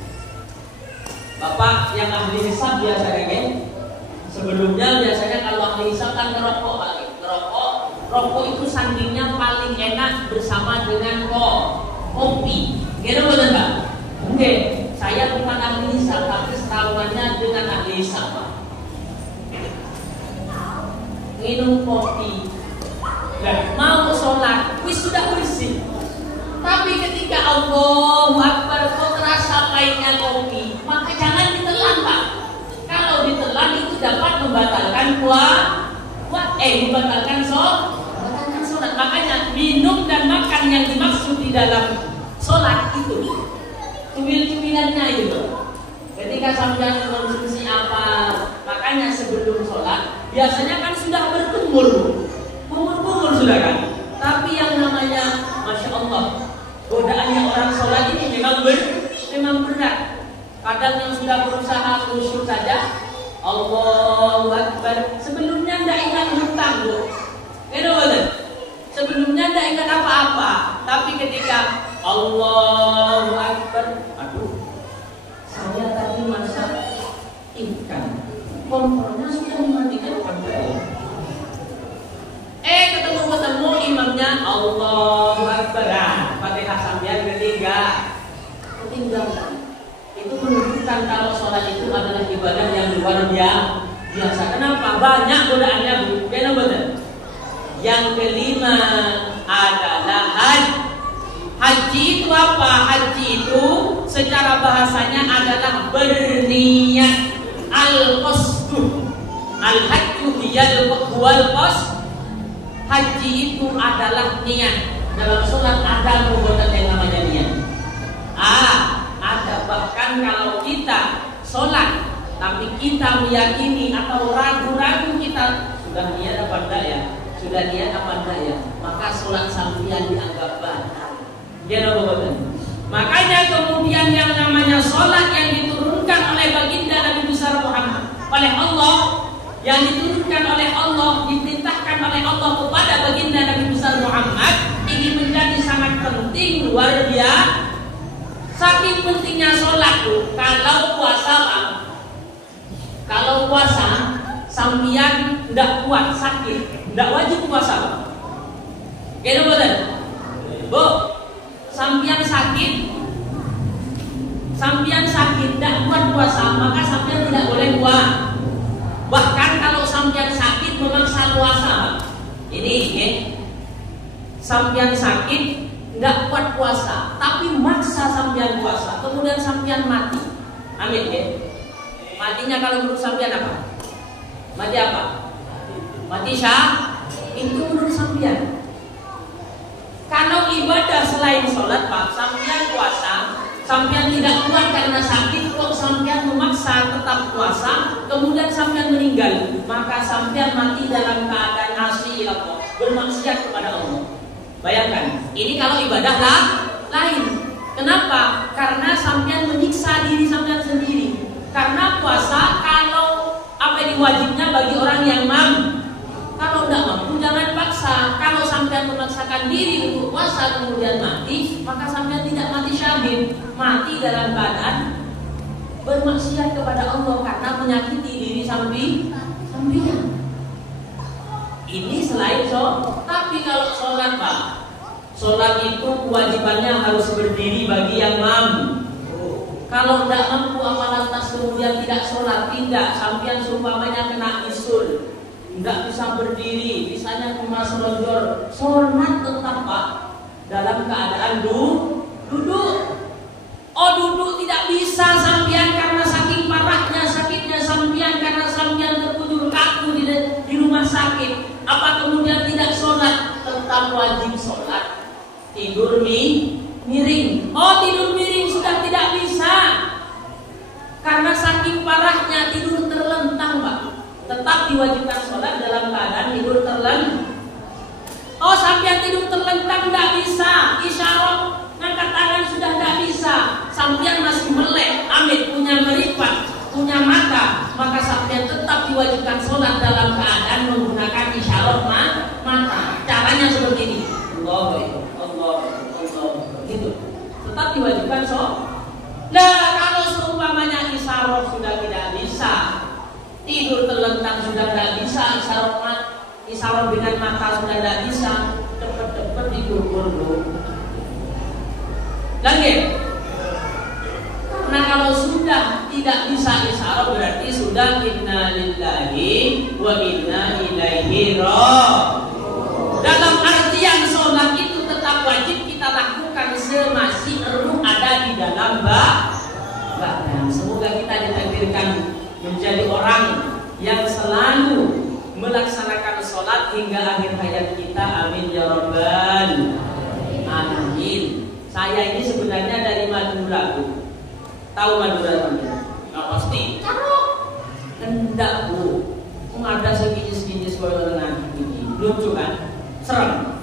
bapak yang ahli hisab biasanya sebelumnya biasanya kalau ahli hisab kan ngerokok. Rokok itu sandingnya paling enak bersama dengan kopi. Gitu betul Pak? Oke, saya bukan ahli hisab tapi setahuannya dengan ahli hisab. Minum kopi, mau sholat, wis sudah bersih. Tapi ketika Allahu Akbar kok terasa pahitnya kopi, maka jangan ditelan Pak. Kalau ditelan itu dapat membatalkan membatalkan sholat. Makanya minum dan makan yang dimaksud di dalam sholat itu cumil-cumilannya itu. Ketika sampean mengkonsumsi apa, makanya sebelum sholat biasanya kan sudah berkumur sudah kan. Tapi yang namanya Masya Allah, godaannya orang sholat ini memang berat. Kadang yang sudah berusaha khusyuk saja Allahu Akbar, sebelumnya tidak ingat hutang Bu. Sebelumnya tidak ingat apa-apa. Tapi ketika Allahu Akbar, saya tadi masak ikan, kompornya sudah dimatikan ketemu imamnya Allahu Akbar. Fatihah sampean ketinggalan. Itu menunjukkan kalau sholat itu adalah ibadah yang luar biasa. Kenapa? Banyak godaannya Bu. Benar. Yang kelima adalah haji itu apa? Haji itu secara bahasanya adalah berniat. Al-qasdu. Al-hajju huwal qasd. Haji itu adalah niat. Dalam sholat ada perbuatan yang namanya niat. Ada. Bahkan kalau kita sholat tapi kita meyakini atau ragu-ragu kita sudah niat apa enggak ya, maka sholat sampean dianggap batal. Makanya kemudian yang namanya sholat yang diturunkan oleh baginda Nabi besar Muhammad oleh Allah, yang diturunkan oleh Allah, diperintahkan oleh Allah kepada baginda Nabi besar Muhammad, ini menjadi sangat penting, luar biasa. Saking pentingnya sholat tuh, kalau puasa sampean tidak kuat sakit, tidak wajib puasa. Gitu betul? Bu, sampean sakit, tidak kuat puasa, maka sampean tidak boleh puasa. Bahkan kalau sampean sakit memaksa puasa, sampean sakit tidak kuat puasa, tapi maksa sampean puasa, kemudian sampean mati. Amin ya. Matinya kalau menurut sampean apa? Mati apa? Mati syahid. Itu menurut sampean. Kalau ibadah selain sholat Pak, sampean puasa, sampean tidak kuat karena sakit, kok sampean memaksa tetap puasa, kemudian sampean meninggal, maka sampean mati dalam keadaan asi Allah, bermaksiat kepada Allah. Bayangkan, ini kalau ibadah lain. Kenapa? Karena sampean menyiksa diri sampean sendiri. Karena puasa kalau apa yang wajibnya bagi orang yang mampu. Kalau tidak mampu jangan paksa. Kalau sampean memaksakan diri untuk puasa kemudian mati, maka sampean tidak mati syahid, mati dalam keadaan bermaksiat kepada Allah karena menyakiti diri sampean. Ini selain sholat. Tapi kalau sholat Pak, sholat itu kewajibannya harus berdiri bagi yang mampu. Kalau tidak mampu apa lantas kemudian tidak sholat, tidak. Sampean seumpamanya kena bisul, tidak bisa berdiri, misalnya cuma selonjor, sholat tetap Pak dalam keadaan duduk. Oh duduk tidak bisa sampean karena saking parahnya sakitnya sampean, karena sampean terkujur kaku di rumah sakit. Apa kemudian tidak sholat? Tetap wajib sholat. Tidur miring. Oh tidur miring sudah tidak bisa karena saking parahnya tidur terlentang Pak. Tetap diwajibkan sholat dalam keadaan tidur terlentang. Oh sampai tidur terlentang tidak bisa, isyarat ngangkat tangan sudah tidak bisa, sampean masih melek, amit punya meripat, punya mata, maka sampean tetap diwajibkan sholat dalam keadaan menggunakan isyarat mata. Caranya seperti ini. Allah, gitu. Tetap diwajibkan sholat. Nah kalau seumpamanya isyarat sudah tidak bisa, tidur terlentang sudah tidak bisa, isyarat dengan mata sudah tidak bisa, cepet-cepet dikubur dulu. Lagi. Nah kalau sudah tidak bisa isyarat berarti sudah inna lillahi wa inna ilaihi raji'un. Dalam artian sholat itu tetap wajib kita lakukan semasih ruh ada di dalam badan. Semoga kita ditakdirkan menjadi orang yang selalu melaksanakan sholat hingga akhir hayat kita. Amin ya rabbal alamin. Saya ini sebenarnya dari Madura Bu. Tahu Madura Bu? Nggak pasti. Hendak Bu. Ada segini sekolah dengan ini. Lucu kan? Serem.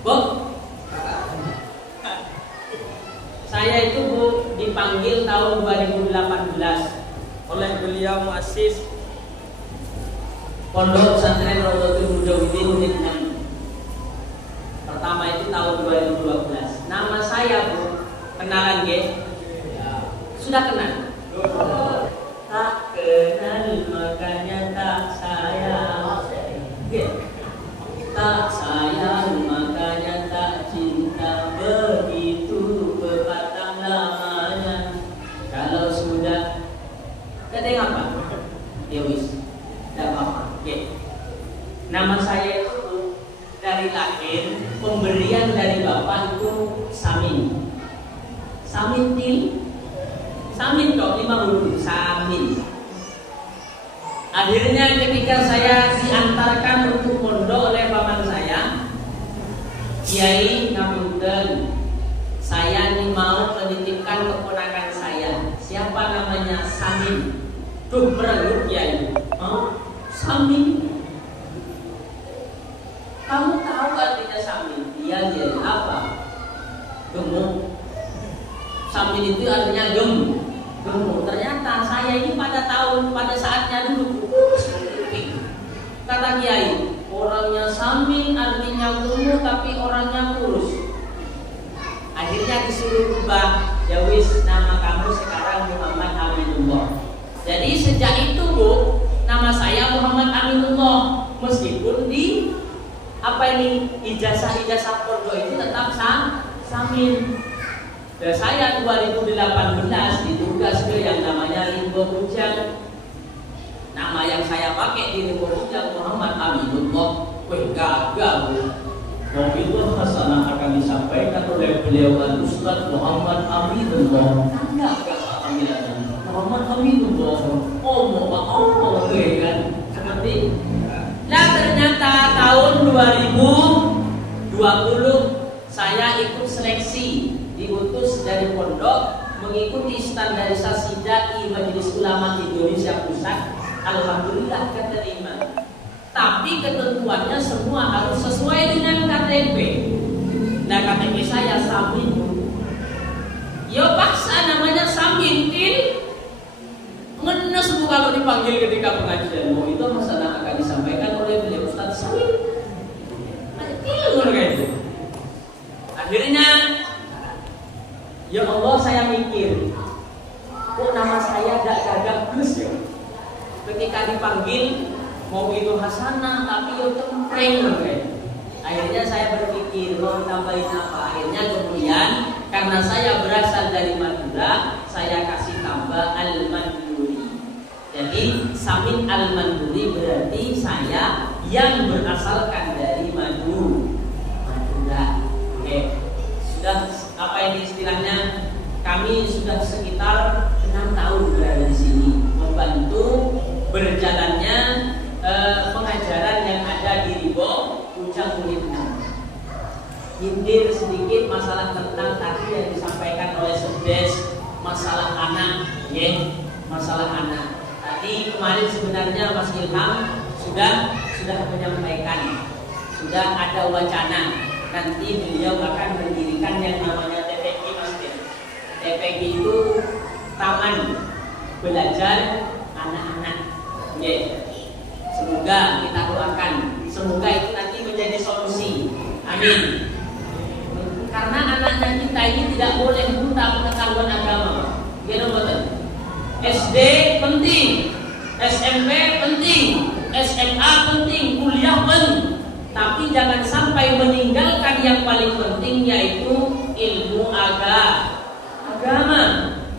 Bu. Saya itu Bu dipanggil tahun 2018 oleh beliau muassis Pondok Pesantren Rawdatul Mujawidin Unit 6. Pertama itu tahun 2012. Nama saya Bu, kenalan ge? Sudah kenal? Tak kenal makanya tak sayang. Tak sayang makanya tak cinta, begitu pepatah namanya. Kalau sudah kadang apa? Ya wis, tidak apa-apa. Nama saya itu dari lahir, pemberian dari bapak itu Samin. Samin til, Samin kok 50 Samin. Akhirnya ketika saya diantarkan untuk pondok oleh paman saya, Kiai ngapunten, saya ini mau menitipkan keponakan saya. Siapa namanya? Samin. Tuh merengut Kiai. Oh, Samin. Kamu tahu artinya Samin? Iya, apa? Gemuk. Samin itu artinya gemuk. Ternyata saya ini pada saatnya dulu kata Kiai, orangnya Samin artinya gemuk tapi orangnya kurus. Akhirnya disuruh ubah, ya wis nama kamu sekarang Muhammad Aminullah. Jadi sejak itu Bu, nama saya Muhammad Aminullah, meskipun di ijazah pondok itu tetap Samin. Dan saya 2018 ditugas ke yang namanya Limbo Bujang. Nama yang saya pakai di Limbo Bujang Muhammad Aminullah. Gagal Bu. Wafidul Hasanah akan disampaikan oleh beliau Ustaz Muhammad Aminullah. Enggak panggilan Muhammad Aminullah. Oh kan seperti. Nah ternyata tahun 2020 ikut seleksi, diutus dari pondok mengikuti standarisasi dai Majelis Ulama Indonesia Pusat. Alhamdulillah keterima. Tapi ketentuannya semua harus sesuai dengan KTP. Nah, KTP saya Samin. Yo paksa namanya Samin. Ngenes bu kalau dipanggil ketika pengajian. Oh, itu masalah akan disampaikan oleh beliau Ustaz Samin. Akhirnya, ya Allah, saya mikir, kok nama saya gak gagah plus ya? Ketika dipanggil, mau itu Hasanah, tapi ya tempreng kayak. Akhirnya saya berpikir, mau tambahin apa? Akhirnya kemudian, karena saya berasal dari Madura, saya kasih tambah Al-Manduri. Jadi, Samin Al-Manduri berarti saya yang berasalkan dari Madura. Oke. Sudah apa ini istilahnya? Kami sudah sekitar 6 tahun berada di sini membantu berjalannya pengajaran yang ada di Ribo Puncak Unit 6. Hindir sedikit masalah tentang tadi yang disampaikan oleh Subdes, masalah anak, ya, masalah anak. Tadi kemarin sebenarnya Mas Ilham sudah menyampaikan, sudah ada wacana. Nanti beliau akan mendirikan yang namanya TPG, Mas. TPG itu Taman Belajar Anak-anak. Ya. Semoga kita doakan, semoga itu nanti menjadi solusi. Amin. Karena anaknya kita ini tidak boleh buta pengetahuan agama. Gimana betul? SD penting, SMP penting, SMA penting, kuliah penting. Tapi jangan sampai meninggalkan yang paling penting, yaitu ilmu agama.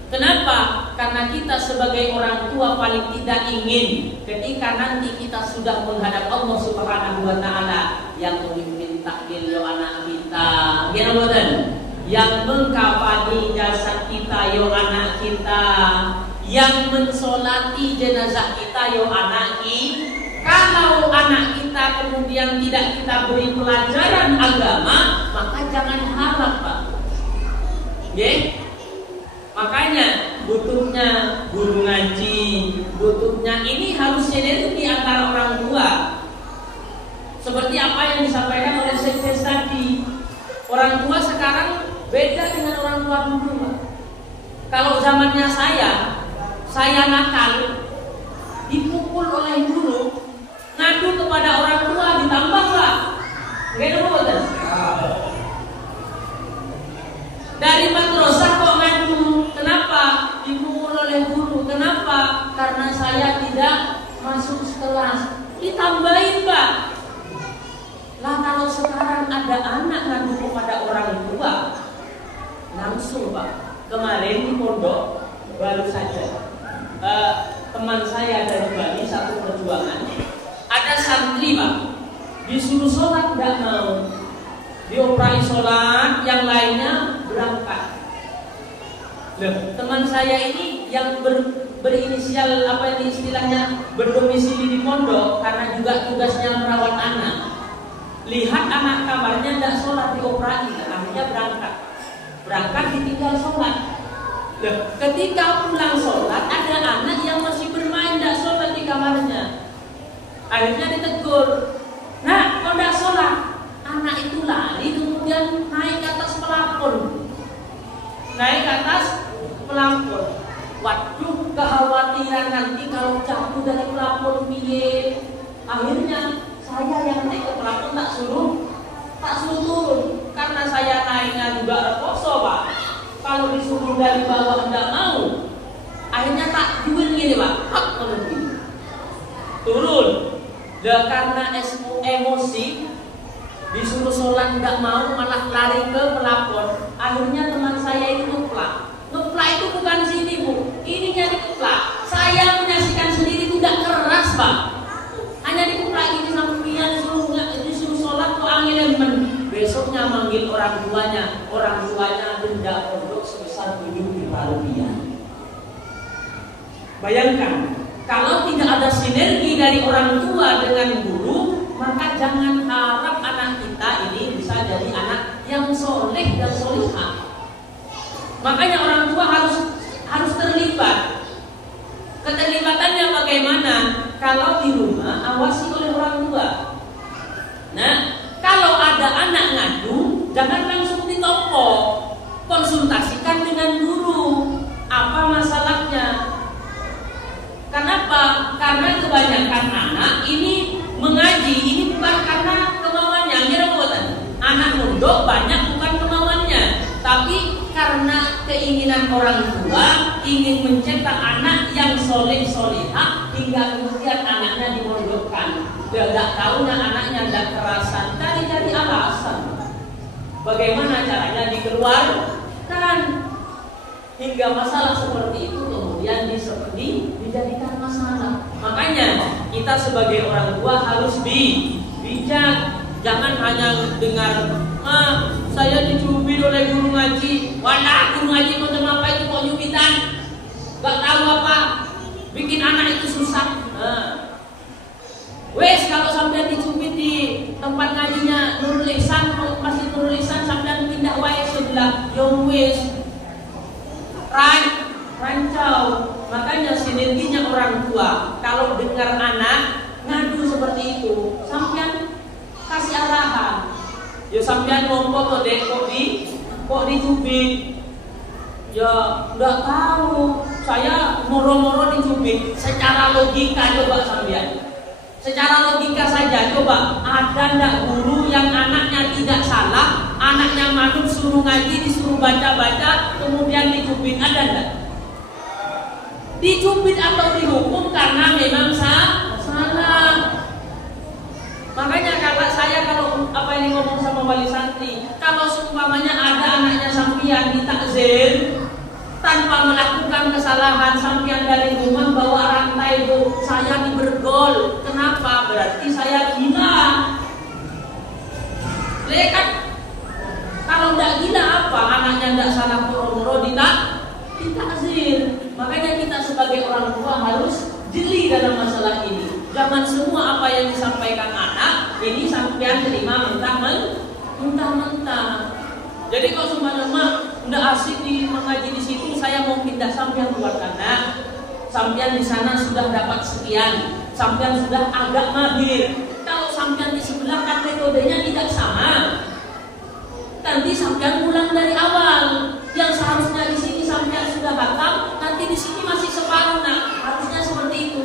Kenapa? Karena kita sebagai orang tua paling tidak ingin ketika nanti kita sudah menghadap Allah Subhanahu wa Ta'ala, yang memimpin takdir yo anak kita, yang mengkafani jasad kita yo anak kita, yang mensolati jenazah kita yo anak kita. Kalau anak kita kemudian tidak kita beri pelajaran agama, maka jangan harap, Pak. Ya? Makanya butuhnya guru ngaji, butuhnya ini harus sinergi antara orang tua. Seperti apa yang disampaikan oleh Syekh tadi. Orang tua sekarang beda dengan orang tua dulu, Pak. Kalau zamannya saya nakal, dipukul oleh guru, ngadu kepada orang tua, ditambah lah. Gak ada. Dari madrasah kok ngadu. Kenapa? Dipukul oleh guru. Kenapa? Karena saya tidak masuk kelas. Ditambahin, Pak. Lah kalau sekarang ada anak ngadu kepada orang tua, langsung, Pak. Kemarin di pondok baru saja teman saya dari Bali, satu perjuangan, ada santri, Pak, disuruh sholat nggak mau, dioperai sholat, yang lainnya berangkat. Loh, teman saya ini yang berinisial apa ini istilahnya berdomisili di pondok karena juga tugasnya merawat anak. Lihat anak kamarnya nggak sholat, dioperai, akhirnya berangkat ditinggal sholat. Loh, ketika pulang sholat ada anak yang masih bermain nggak sholat di kamarnya. Akhirnya ditegur, nah kok nggak sholat? Anak itu lari kemudian naik ke atas pelapon. Waduh, kekhawatiran nanti kalau jatuh dari pelapon piye. Akhirnya saya yang naik ke pelapon tak suruh turun, karena saya naiknya juga reposo, Pak. Kalau disuruh dari bawah enggak mau. Akhirnya tak jual gini, Pak. Hak menurut turun. Dan karena emosi disuruh sholat nggak mau, malah lari ke pelapon. Akhirnya teman saya itu ngeplak. Ngeplak itu bukan sini, Bu. Ininya dikeplak. Saya menyaksikan sendiri itu nggak keras, Pak. Hanya dikeplak gini sampai disuruh sholat kok angin. Besoknya manggil orang tuanya denda pondok sebesar 7 juta rupiah. Bayangkan, kalau tidak ada sinergi dari orang tua dengan guru, maka jangan harap anak kita ini bisa jadi anak yang soleh Makanya orang tua harus terlibat. Keterlibatannya bagaimana? Kalau di rumah awasi oleh orang tua. Nah, kalau ada anak ngadu, jangan langsung ditompo. Konsultasikan dengan guru. Apa masalahnya? Kenapa? Karena kebanyakan anak ini mengaji, ini bukan karena kemauannya. Anak mondok banyak bukan kemauannya, tapi karena keinginan orang tua ingin mencetak anak yang soleh solehah hingga kemudian anaknya dimondokkan. Tidak tahunya anaknya tidak kerasan, cari-cari alasan. Bagaimana caranya dikeluarkan hingga masalah seperti itu kemudian dijadikan masalah. Makanya kita sebagai orang tua harus bijak. Jangan hanya dengar, saya dicubit oleh guru ngaji. Walah, guru ngaji macam apa itu kok nyubitan? Gak tahu apa, bikin anak itu susah. Wes kalau sampai dicubit di tempat ngajinya Nurul Ihsan, masih Nurul Ihsan sampai pindah wae sebelah, yang wes rancau. Makanya sinerginya orang tua kalau dengar anak ngadu seperti itu, sampean kasih arahan. Ya sampean ngomong to dek kok dicubit. Ya enggak tahu. Saya moro-moro dicubit. Secara logika coba sampean. Secara logika saja coba, ada enggak guru yang anaknya tidak salah, anaknya manut suruh ngaji, disuruh baca-baca, kemudian dicubit, ada enggak? Dicubit atau dihukum karena memang salah. Makanya kalau apa yang ngomong sama wali santri, kalau seumpamanya ada anaknya sampean ditakzir tanpa melakukan kesalahan, sampean dari rumah bawa rantai, Bu, saya dibergol. Kenapa? Berarti saya gila. Kan kalau tidak gila apa? Anaknya tidak salah moro-moro ditakzir. Makanya kita sebagai orang tua harus jeli dalam masalah ini. Jangan semua apa yang disampaikan anak ini sampean terima mentah-mentah. Jadi kalau semua udah asik di mengaji di situ, saya mau pindah, sampean keluar karena sampean di sana sudah dapat sekian, sampean sudah agak mahir. Kalau sampean di sebelah kan metodenya tidak sama. Nanti sampean ulang dari awal. Yang seharusnya di sini sampean sudah hafal, nanti di sini masih separuh. Nah, harusnya seperti itu.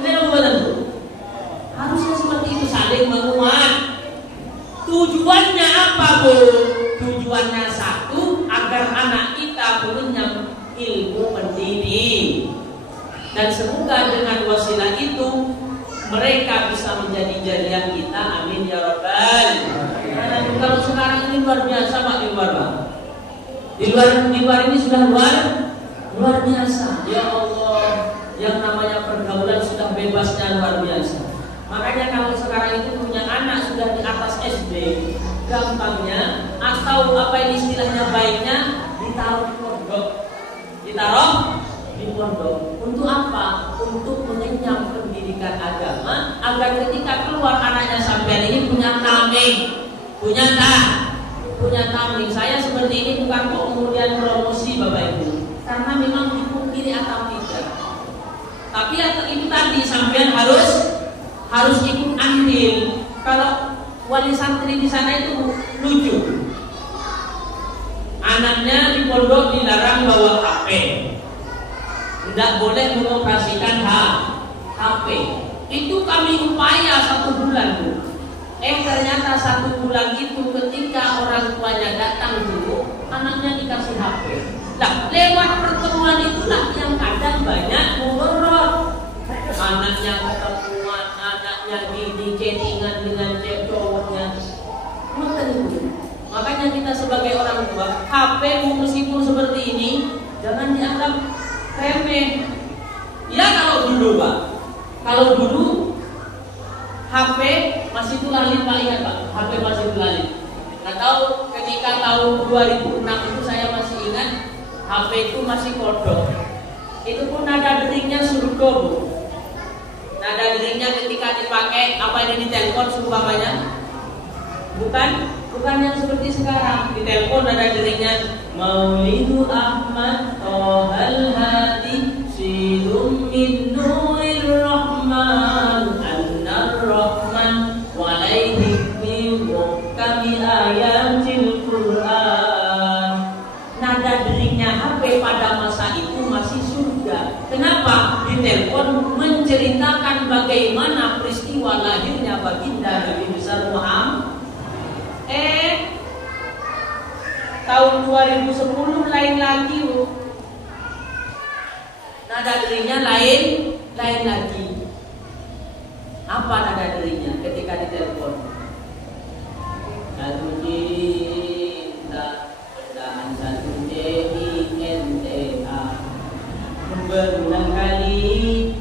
Harusnya seperti itu, saling menguat. Tujuannya apa, Bu? Tujuannya satu, agar anak kita mengenyam ilmu pendidik. Dan semoga dengan wasilah itu mereka bisa menjadi jariah kita. Amin ya rabbal. Kalau sekarang ini luar biasa, Pak, di luar, Pak. Di luar ini sudah luar biasa. Ya Allah, yang namanya pergaulan sudah bebasnya luar biasa. Makanya kalau sekarang itu punya anak sudah di atas SD, gampangnya atau apa ini istilahnya baiknya ditaruh di pondok. Ditaruh di pondok. Untuk apa? Untuk mengenyam pendidikan agama agar ketika keluar anaknya sampean ini punya tameng. Punya tameng. Saya seperti ini bukan kok kemudian promosi Bapak Ibu. Karena memang dipungkiri atau tidak. Tapi itu tadi sampean harus ikut andil. Kalau wali santri di sana itu lucu. Anaknya di pondok dilarang bawa HP. Tidak boleh mengoperasikan HP. Itu kami upaya 1 bulan, Bu. Ternyata 1 bulan itu ketika orang tuanya datang dulu, anaknya dikasih HP. Nah, lewat pertemuan itulah yang kadang banyak mudarat. Anaknya ketemuan, anaknya di chattingan dengan cowoknya. Makanya kita sebagai orang tua, HP meskipun seperti ini jangan dianggap remeh. Ya kalau dulu, Pak. Kalau dulu HP masih tulalin, Pak, ingat, Pak? HP masih tulalin. Nggak tahu ketika tahun 2006 itu saya masih ingat HP itu masih kodok. Itu pun nada deringnya surga, Bu. Nada deringnya ketika dipakai apa ini ditelepon seumpamanya bukan Bukan yang seperti sekarang di telepon ada deringnya Maulidu Ahmad Tohal Hadi Sidum min Nurir Rahman Annar Rahman Walaihi Kami ayatil Quran. Nada deringnya HP pada masa itu masih surga. Kenapa? Di telepon menceritakan bagaimana peristiwa lahirnya baginda Nabi besar Muhammad. Tahun 2010 lain lagi, Bu. Nada deringnya lain lagi. Apa nada deringnya ketika ditelepon? Satu cinta, dan satu cinta berulang kali.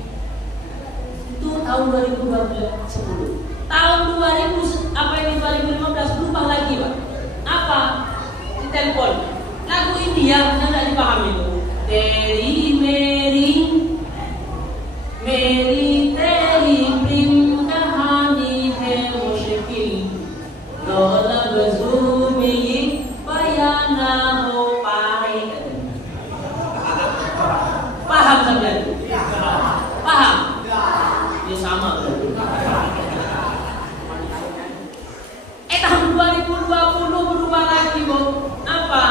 Itu tahun 2010. Tahun 2000 apa ini 2015 berubah lagi, Pak. Apa? Di telepon. Lagu India tidak dipahami itu. Teri Meri Meri Teri Prim Kahani Hai Mushkil Dola Bazumi Bayana Ho Pai. Paham sampai? Paham? Ya sama. Tahun 2020 berubah lagi, Bu. Apa?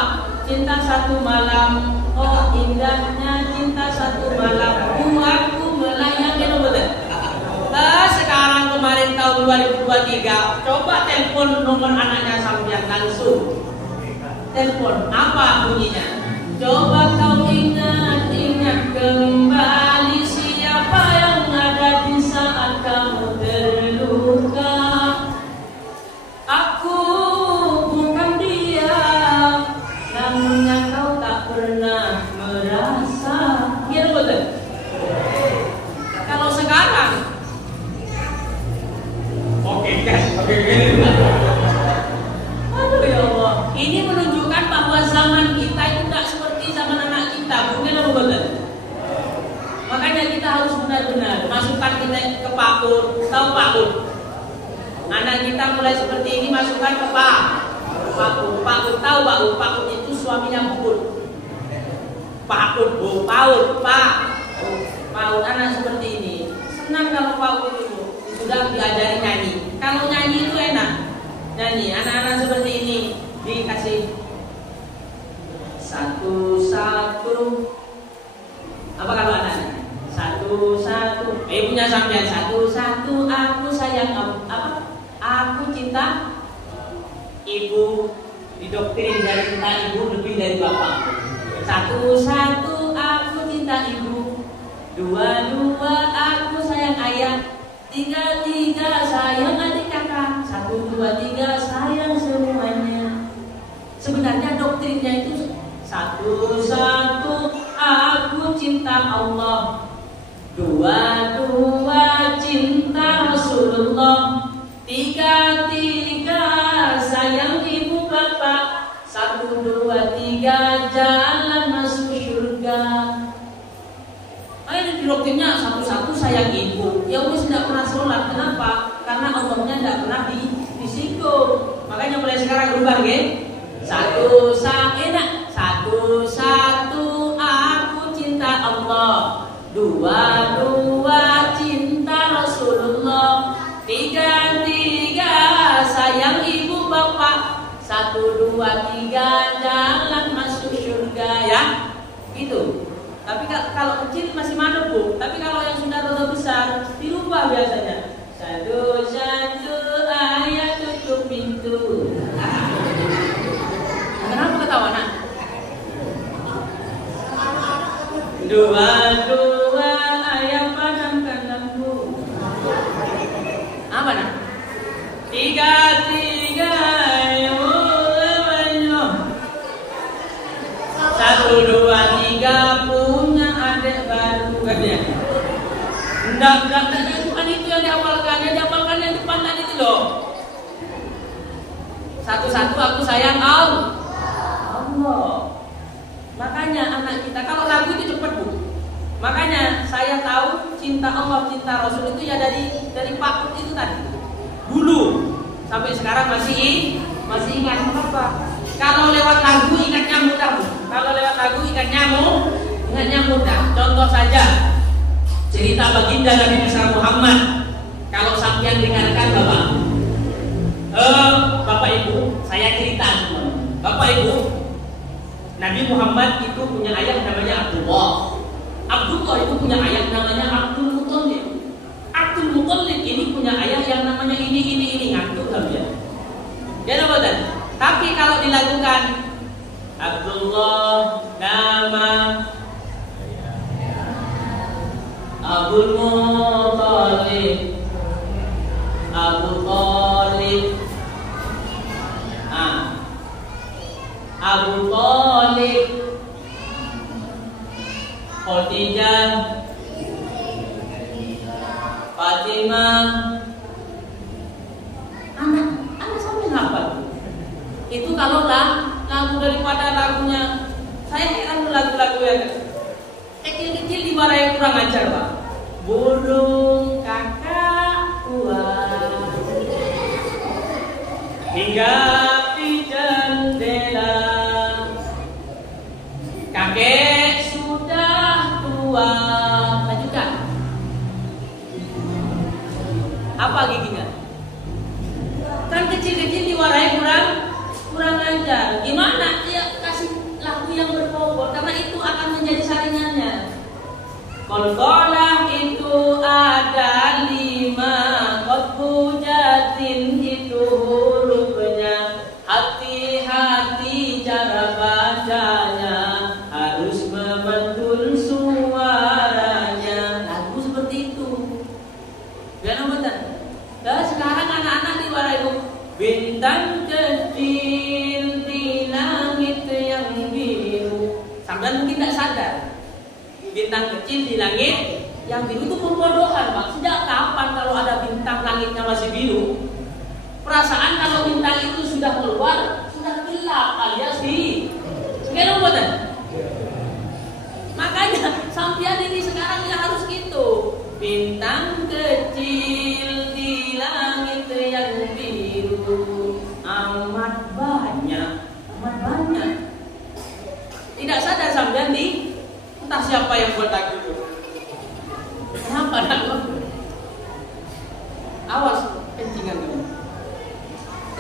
Cinta satu malam. Oh, indahnya cinta satu malam. Aku melayang gitu, betul. Sekarang kemarin tahun 2023, coba telepon nomor anaknya sampean langsung. Telepon, apa bunyinya? Coba kau ingat kembali siapa yang ada di saat kamu terluka. Aku bukan dia, namun kau tak pernah merasa. Iya betul. Kalau sekarang, oke. Aduh ya Allah, ini menunjukkan bahwa zaman kita itu tidak seperti zaman anak kita. Mungkin apa betul? Makanya kita harus benar-benar masukkan kita ke PAUD. Tahu PAUD? Anak kita mulai seperti ini masukkan ke PAUD. PAUD tahu PAUD? PAUD itu suaminya Bubur. PAUD, Bu, PAUD, PAUD anak seperti ini. Senang kalau PAUD itu sudah diajari nyanyi. Kalau nyanyi itu enak. Nyanyi, anak-anak seperti ini dikasih satu-satu. Apa kalau anak? Satu-satu. Punya sampean satu-satu. Aku sayang kamu. Apa? Aku cinta ibu. Didoktrin dari cinta ibu lebih dari bapak. Satu-satu aku cinta ibu. Dua-dua aku sayang ayah. Tiga-tiga sayang adik kakak. Satu, dua, tiga sayang semuanya. Sebenarnya doktrinnya itu satu-satu aku cinta Allah. Dua-dua cinta Rasulullah. Tiga-tiga sayang ibu bapak. Satu, dua, tiga jalan masuk surga. Ini dokternya satu-satu sayang ibu. Ya wis tidak pernah sholat. Kenapa? Karena Allahnya tidak pernah disinggung. Makanya mulai sekarang berubah, nggih. Satu-satu aku cinta Allah. Dua-dua cinta Rasulullah. Tiga-tiga sayang ibu bapak. Satu, dua, tiga jalan masuk surga, ya. Gitu. Tapi kalau kecil masih manut, Bu. Tapi kalau yang sudah rada besar dirubah biasanya. Satu-satu ayat tutup pintu. Kenapa ketawa, Nak? Dua-dua ayat padamkan lampu. Apa, Nak? Tiga-tiga satu, dua, tiga punya adik baru katanya. Enggak, bukan itu yang dihafalkan yang depan tadi itu loh. Satu-satu aku sayang Allah. Makanya anak kita, kalau lagu itu cepat, Bu. Makanya saya tahu cinta Allah, cinta Rasul itu ya dari PAUD itu tadi. Dulu sampai sekarang masih Masih ingat apa? Kalau lewat lagu ingatnya mudah. Kalau lewat lagu ingatnya mudah. Contoh saja cerita baginda Nabi besar Muhammad. Kalau sampean dengarkan Bapak Ibu, saya cerita semua. Bapak Ibu, Nabi Muhammad itu punya ayah namanya Abdullah. Abdullah itu punya ayah namanya Abdul Muthalib. Abdul Muthalib ini punya ayah yang namanya ini ngantuk ya. Ya betul. Tapi kalau dilakukan Abdullah nama Abdul Muthalib, Abu Thalib, Abu Thalib, Khadijah, Fatimah. Anak sampai hafal. Itu kalau lagu daripada lagunya. Saya heran lagu-lagu yang kecil-kecil dimarahin kurang ajar, Pak. Burung kakak kuat hingga di jendela, kakek sudah tua. Lanjutkan. Apa giginya? Kan kecil-kecil diwarai kurang ajar. Gimana dia kasih lagu yang berbobot? Karena itu akan menjadi saringannya. Qalqalah itu ada 5, qatbu jatin itu hurufnya. Hati-hati cara bacanya, harus memantul suaranya. Lagu seperti itu. Gimana betul? Dan sekarang anak-anak diwarai bintang kecil di langit yang biru. Sampai mungkin tidak sadar. Bintang kecil di langit yang biru itu pembodohan, Pak. Sejak kapan kalau ada bintang langitnya masih biru? Perasaan kalau bintang itu sudah keluar sudah gelap alias di sekarang betul. Makanya sampean ini sekarang ya harus gitu. Bintang kecil di langit yang biru amat banyak. Tidak sadar sampean di entah siapa yang buat lagu itu. Kenapa lagu? Awas kencingan kamu.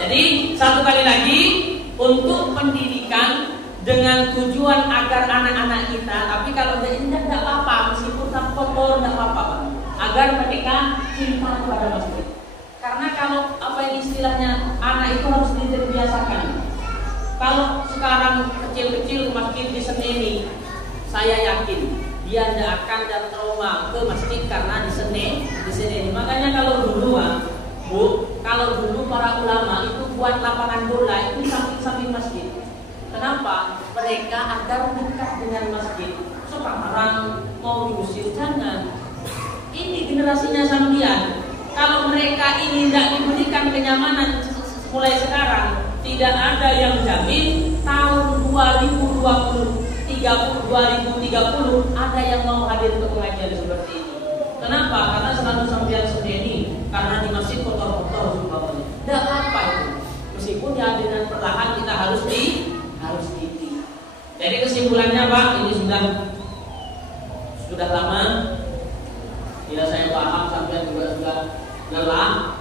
Jadi satu kali lagi untuk pendidikan dengan tujuan agar anak-anak kita, tapi kalau tidak apa-apa, meskipun kotor tidak apa-apa, agar mereka cinta kepada masjid. Karena kalau apa yang istilahnya anak itu harus dibiasakan. Kalau sekarang kecil-kecil masjid di Seneni, saya yakin dia tidak akan trauma ke masjid karena di sini. Makanya kalau dulu, Bu, kalau dulu para ulama itu buat lapangan bola itu samping-samping masjid. Kenapa? Mereka agar dekat dengan masjid. Sekarang mau diusir jangan. Ini generasinya sambian. Kalau mereka ini tidak diberikan kenyamanan mulai sekarang, tidak ada yang jamin tahun 2020 2030 ada yang mau hadir ke pengajian seperti ini. Kenapa? Karena selalu sampean sendiri. Karena di masjid kotor-kotor semuanya. Tidak apa itu. Meskipun ya dengan perlahan kita harus di. Jadi kesimpulannya Pak, ini sudah lama. Ya saya paham sampean juga sudah lelah.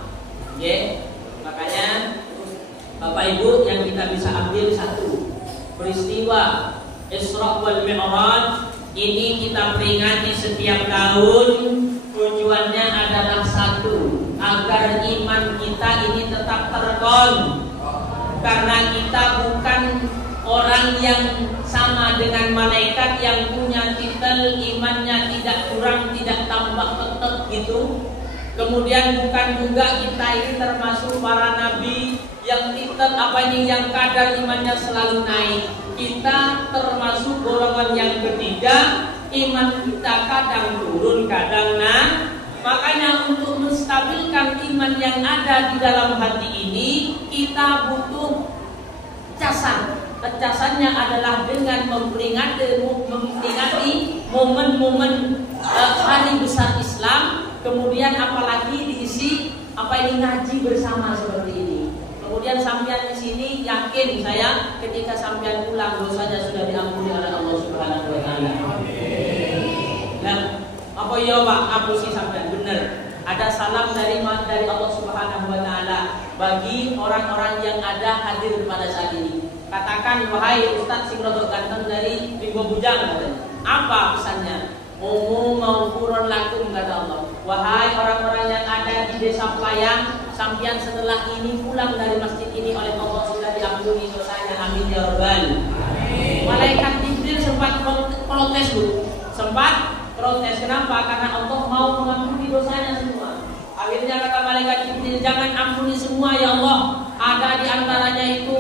Makanya Bapak Ibu yang kita bisa ambil satu peristiwa Isra wal Mi'raj ini kita peringati setiap tahun. Tujuannya adalah satu, agar iman kita ini tetap terkon. Karena kita bukan orang yang sama dengan malaikat yang punya titel imannya tidak kurang, tidak tambah tetap gitu. Kemudian bukan juga kita ini termasuk para nabi yang titel yang kadar imannya selalu naik. Kita termasuk golongan yang ketiga, iman kita kadang turun, kadang naik. Makanya untuk menstabilkan iman yang ada di dalam hati ini, kita butuh casan. Casannya adalah dengan memperingati momen-momen hari besar Islam. Kemudian apalagi diisi ngaji bersama seperti ini. Kemudian sampean di sini yakin saya ketika sampean pulang dosanya sudah diampuni oleh Allah Subhanahu wa taala. Nah, apa iya Pak? Apa sih sampean bener? Ada salam dari Allah Subhanahu wa taala bagi orang-orang yang ada hadir pada saat ini. Katakan, wahai Ustaz sing rodok ganteng dari Limbo Bujang, apa pesannya? Maghfurun lakum, kata Allah. Wahai orang-orang yang ada di desa Playang, sampean setelah ini pulang dari masjid ini oleh Allah sudah diampuni dosanya. Amin ya rabbal. Malaikat Jibril sempat protes, Bu. Sempat protes. Kenapa? Karena Allah mau mengampuni dosanya semua. Akhirnya kata malaikat Jibril, jangan ampuni semua ya Allah. Ada di antaranya itu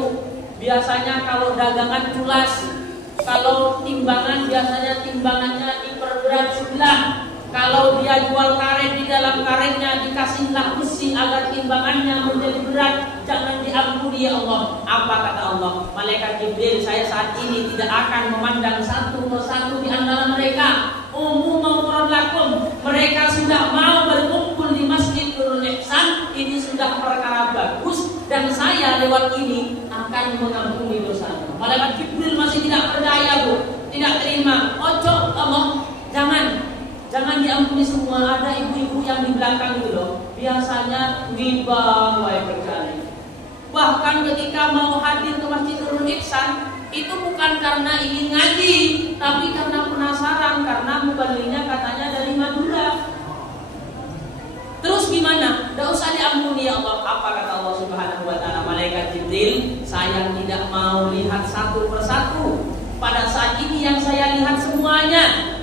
biasanya kalau dagangan culas, kalau timbangan biasanya timbangannya diperberat sebelah. Kalau dia jual karet, di dalam karetnya dikasihlah besi agar timbangannya menjadi berat. Jangan diampuni ya Allah. Apa kata Allah? Malaikat Jibril, saya saat ini tidak akan memandang satu persatu di antara mereka. Maghfurun lakum. Mereka sudah mau berkumpul di Masjid Nurul Ihsan. Ini sudah perkara bagus dan saya lewat ini akan mengampuni dosa. Malaikat Jibril masih tidak percaya, Bu. Tidak terima. Ojo Allah, jangan diampuni semua. Ada ibu-ibu yang di belakang itu loh, biasanya ghibah wae berkali. Bahkan ketika mau hadir ke Masjid Nurul Ihsan, itu bukan karena ingin ngaji, tapi karena penasaran, karena mubalighnya katanya dari Madura. Terus gimana? Tidak usah diampuni ya Allah. Apa kata Allah Subhanahu wa taala? Malaikat Jibril, saya tidak mau lihat satu persatu. Pada saat ini yang saya lihat semuanya.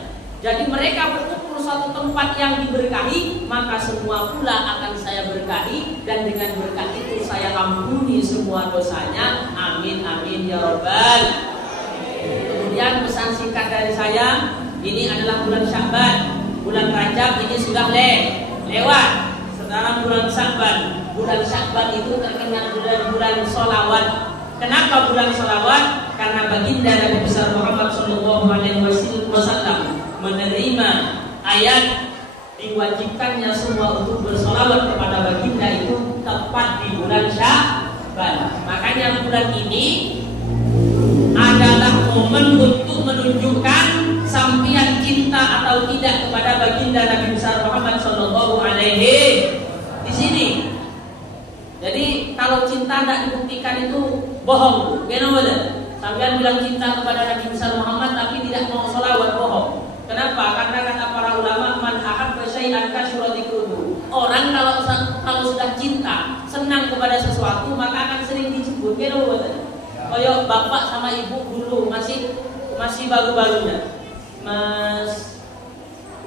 Jadi mereka berkumpul suatu tempat yang diberkahi, maka semua pula akan saya berkahi, dan dengan berkah itu saya ampuni semua dosanya. Amin amin ya rabbal. Kemudian pesan singkat dari saya, ini adalah bulan Sya'ban. Bulan Rajab ini sudah lewat. Sekarang bulan Sya'ban. Bulan Sya'ban itu terkenal bulan sholawat. Kenapa bulan sholawat? Karena baginda Nabi besar Muhammad sallallahu alaihi wasallam menerima ayat diwajibkannya semua untuk bersolawat kepada baginda itu tepat di bulan Sya'ban. Makanya bulan ini adalah momen untuk menunjukkan sampian cinta atau tidak kepada baginda Nabi besar Muhammad sallallahu alaihi di sini. Jadi kalau cinta tidak dibuktikan itu bohong. Kenapa? Sampian bilang cinta kepada Nabi besar Muhammad tapi tidak mau solawat, bohong. Kenapa? Karena kata para ulama, man ahabba syai'an kasyura dzikruhu. Orang kalau sudah cinta, senang kepada sesuatu, maka akan sering disebut. Kenapa? Kayak bapak sama ibu dulu masih baru-barunya. Mas,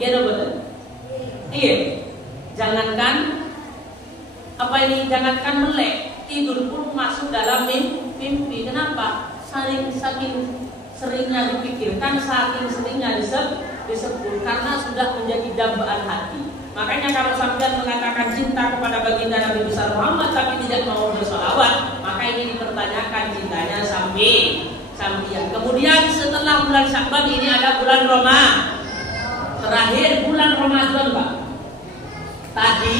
kenapa? Iya. Jangankan melek, tidur pun masuk dalam mimpi. Kenapa? Saking seringnya dipikirkan, saking seringnya disebut, karena sudah menjadi dambaan hati. Makanya kalau sampean mengatakan cinta kepada baginda Nabi besar Muhammad tapi tidak mau bersolawat, maka ini dipertanyakan cintanya sampian. Kemudian setelah bulan Sya'ban ini ada bulan Ramadan. Terakhir bulan Ramadan, Pak. Tadi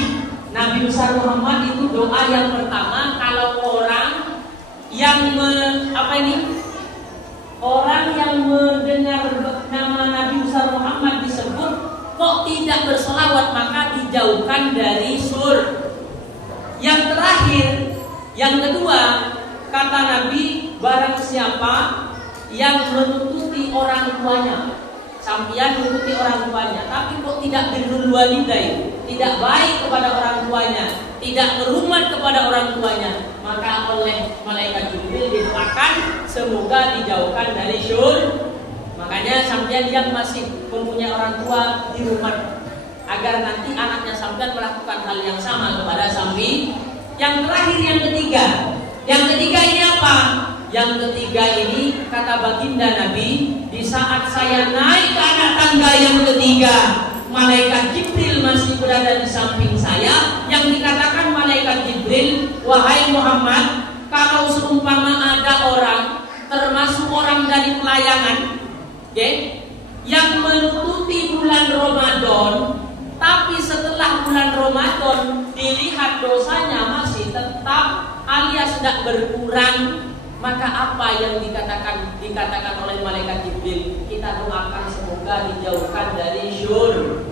Nabi besar Muhammad itu doa yang pertama kalau orang yang orang yang mendengar nama Nabi besar Muhammad disebut kok tidak bersolawat, maka dijauhkan dari surga. Yang terakhir, yang kedua, kata Nabi, barang siapa yang menututi orang tuanya, sampian menututi orang tuanya, tapi kok tidak birrul walidain, tidak baik kepada orang tuanya, tidak merumat kepada orang tuanya, maka oleh malaikat Jibril didoakan semoga dijauhkan dari syurga. Makanya sampean yang masih mempunyai orang tua di rumah, agar nanti anaknya sampean melakukan hal yang sama kepada sambi. Yang terakhir, yang ketiga ini apa? Yang ketiga ini kata baginda Nabi, di saat saya naik ke anak tangga yang ketiga, malaikat Jibril masih berada di samping saya. Yang dikatakan malaikat Jibril, wahai Muhammad, kalau seumpama ada orang, termasuk orang dari pelayangan, yang menutupi bulan Ramadan, tapi setelah bulan Ramadan dilihat dosanya masih tetap alias tidak berkurang, maka apa yang dikatakan oleh malaikat Jibril? Kita doakan semoga dijauhkan dari syur.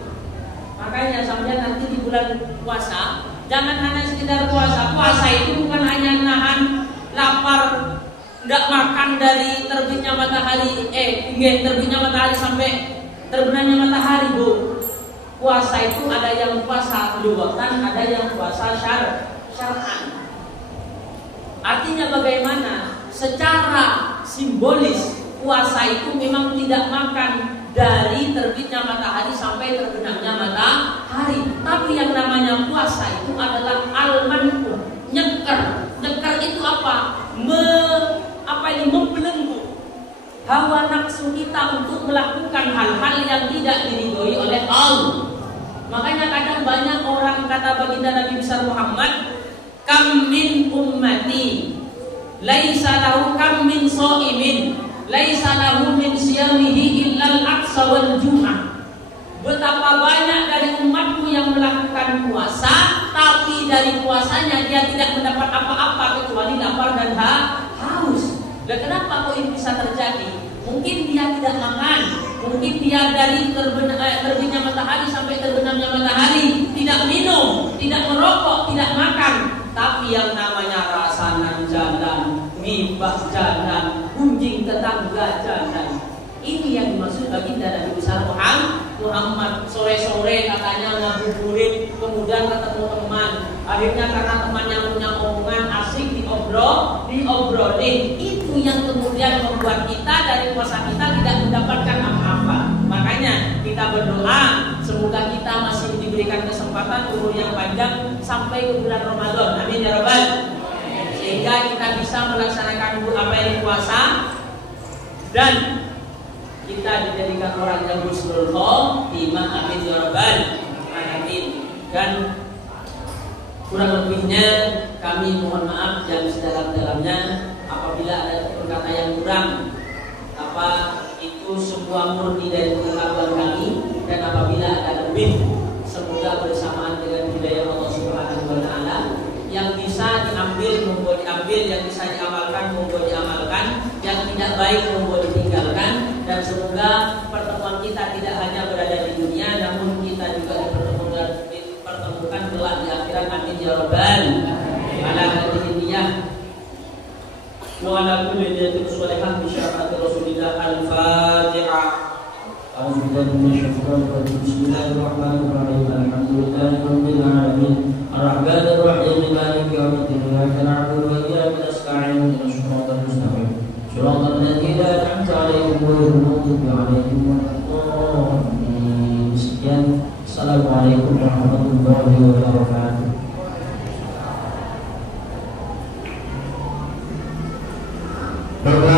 Makanya sampai nanti di bulan puasa jangan hanya sekedar puasa. Puasa itu bukan hanya nahan lapar, nggak makan dari terbitnya matahari, terbitnya matahari sampai terbenamnya matahari, Bu. Puasa itu ada yang puasa luwatan, ada yang puasa syar'an. Artinya bagaimana? Secara simbolis puasa itu memang tidak makan dari terbitnya matahari sampai terbenamnya matahari. Tapi yang namanya puasa itu adalah al-man'u, nyeker. Nyeker itu apa? Membelenggu hawa nafsu kita untuk melakukan hal-hal yang tidak diridhoi oleh Allah. Makanya kadang banyak orang kata baginda Nabi besar Muhammad, kam min ummati laisa lahu kam min shaimin laisa lahu min siyamihi illa al-aqsa wal jum'ah. Betapa banyak dari umatku yang melakukan puasa, tapi dari puasanya dia tidak mendapat apa-apa kecuali lapar dan haus. Dan kenapa kok ini bisa terjadi? Mungkin dia tidak makan, mungkin dia dari terbitnya matahari sampai terbenamnya matahari tidak minum, tidak merokok, tidak makan. Tapi yang namanya rasanan jalan, ngibah jalan, gunjing tetangga jalan, ini yang dimaksud baginda Nabi besar Muhammad. Sore-sore katanya ngabuburit, kemudian ketemu teman. Akhirnya karena temannya punya omongan asik diobrolin. Itu yang kemudian membuat kita dari puasa kita tidak mendapatkan apa-apa. Makanya kita berdoa semoga kita masih diberikan kesempatan umur yang panjang sampai ke bulan Ramadan. Amin ya rabbal. Sehingga kita bisa melaksanakan puasa dan kita dijadikan orang yang husnul khotimah. Amin ya rabbal alamin. Dan kurang lebihnya kami mohon maaf yang sedalam-dalamnya apabila ada kata yang kurang. Itu semua murni dari pengetahuan kami, dan apabila ada lebih semoga bersamaan dengan hidayah Allah Subhanahu wa taala. Yang bisa diambil monggo diambil, yang bisa diamalkan monggo diamalkan, yang tidak baik monggo ditinggalkan. Dan semoga pertemuan kita tidak hanya berada di dunia, namun kita juga dipertemukan kelak di akhirat. Amin ya rabbal alamin. Wa ala kulli niyatin shalihah bi syafaati Rasulillah. Al-Fatihah. A'udzu billahi minasyaitonir rajim. Bismillahirrahmanirrahim. Alhamdulillahi rabbil alamin. Ar-Rahmanir Rahim. Maliki yaumiddin. Iyyaka na'budu wa iyyaka nasta'in. Ihdinas siratal mustaqim. Shiratal ladzina an'amta 'alaihim ghairil maghdubi 'alaihim waladdallin. Sekian. Assalamualaikum warahmatullahi wabarakatuh. Bye-bye.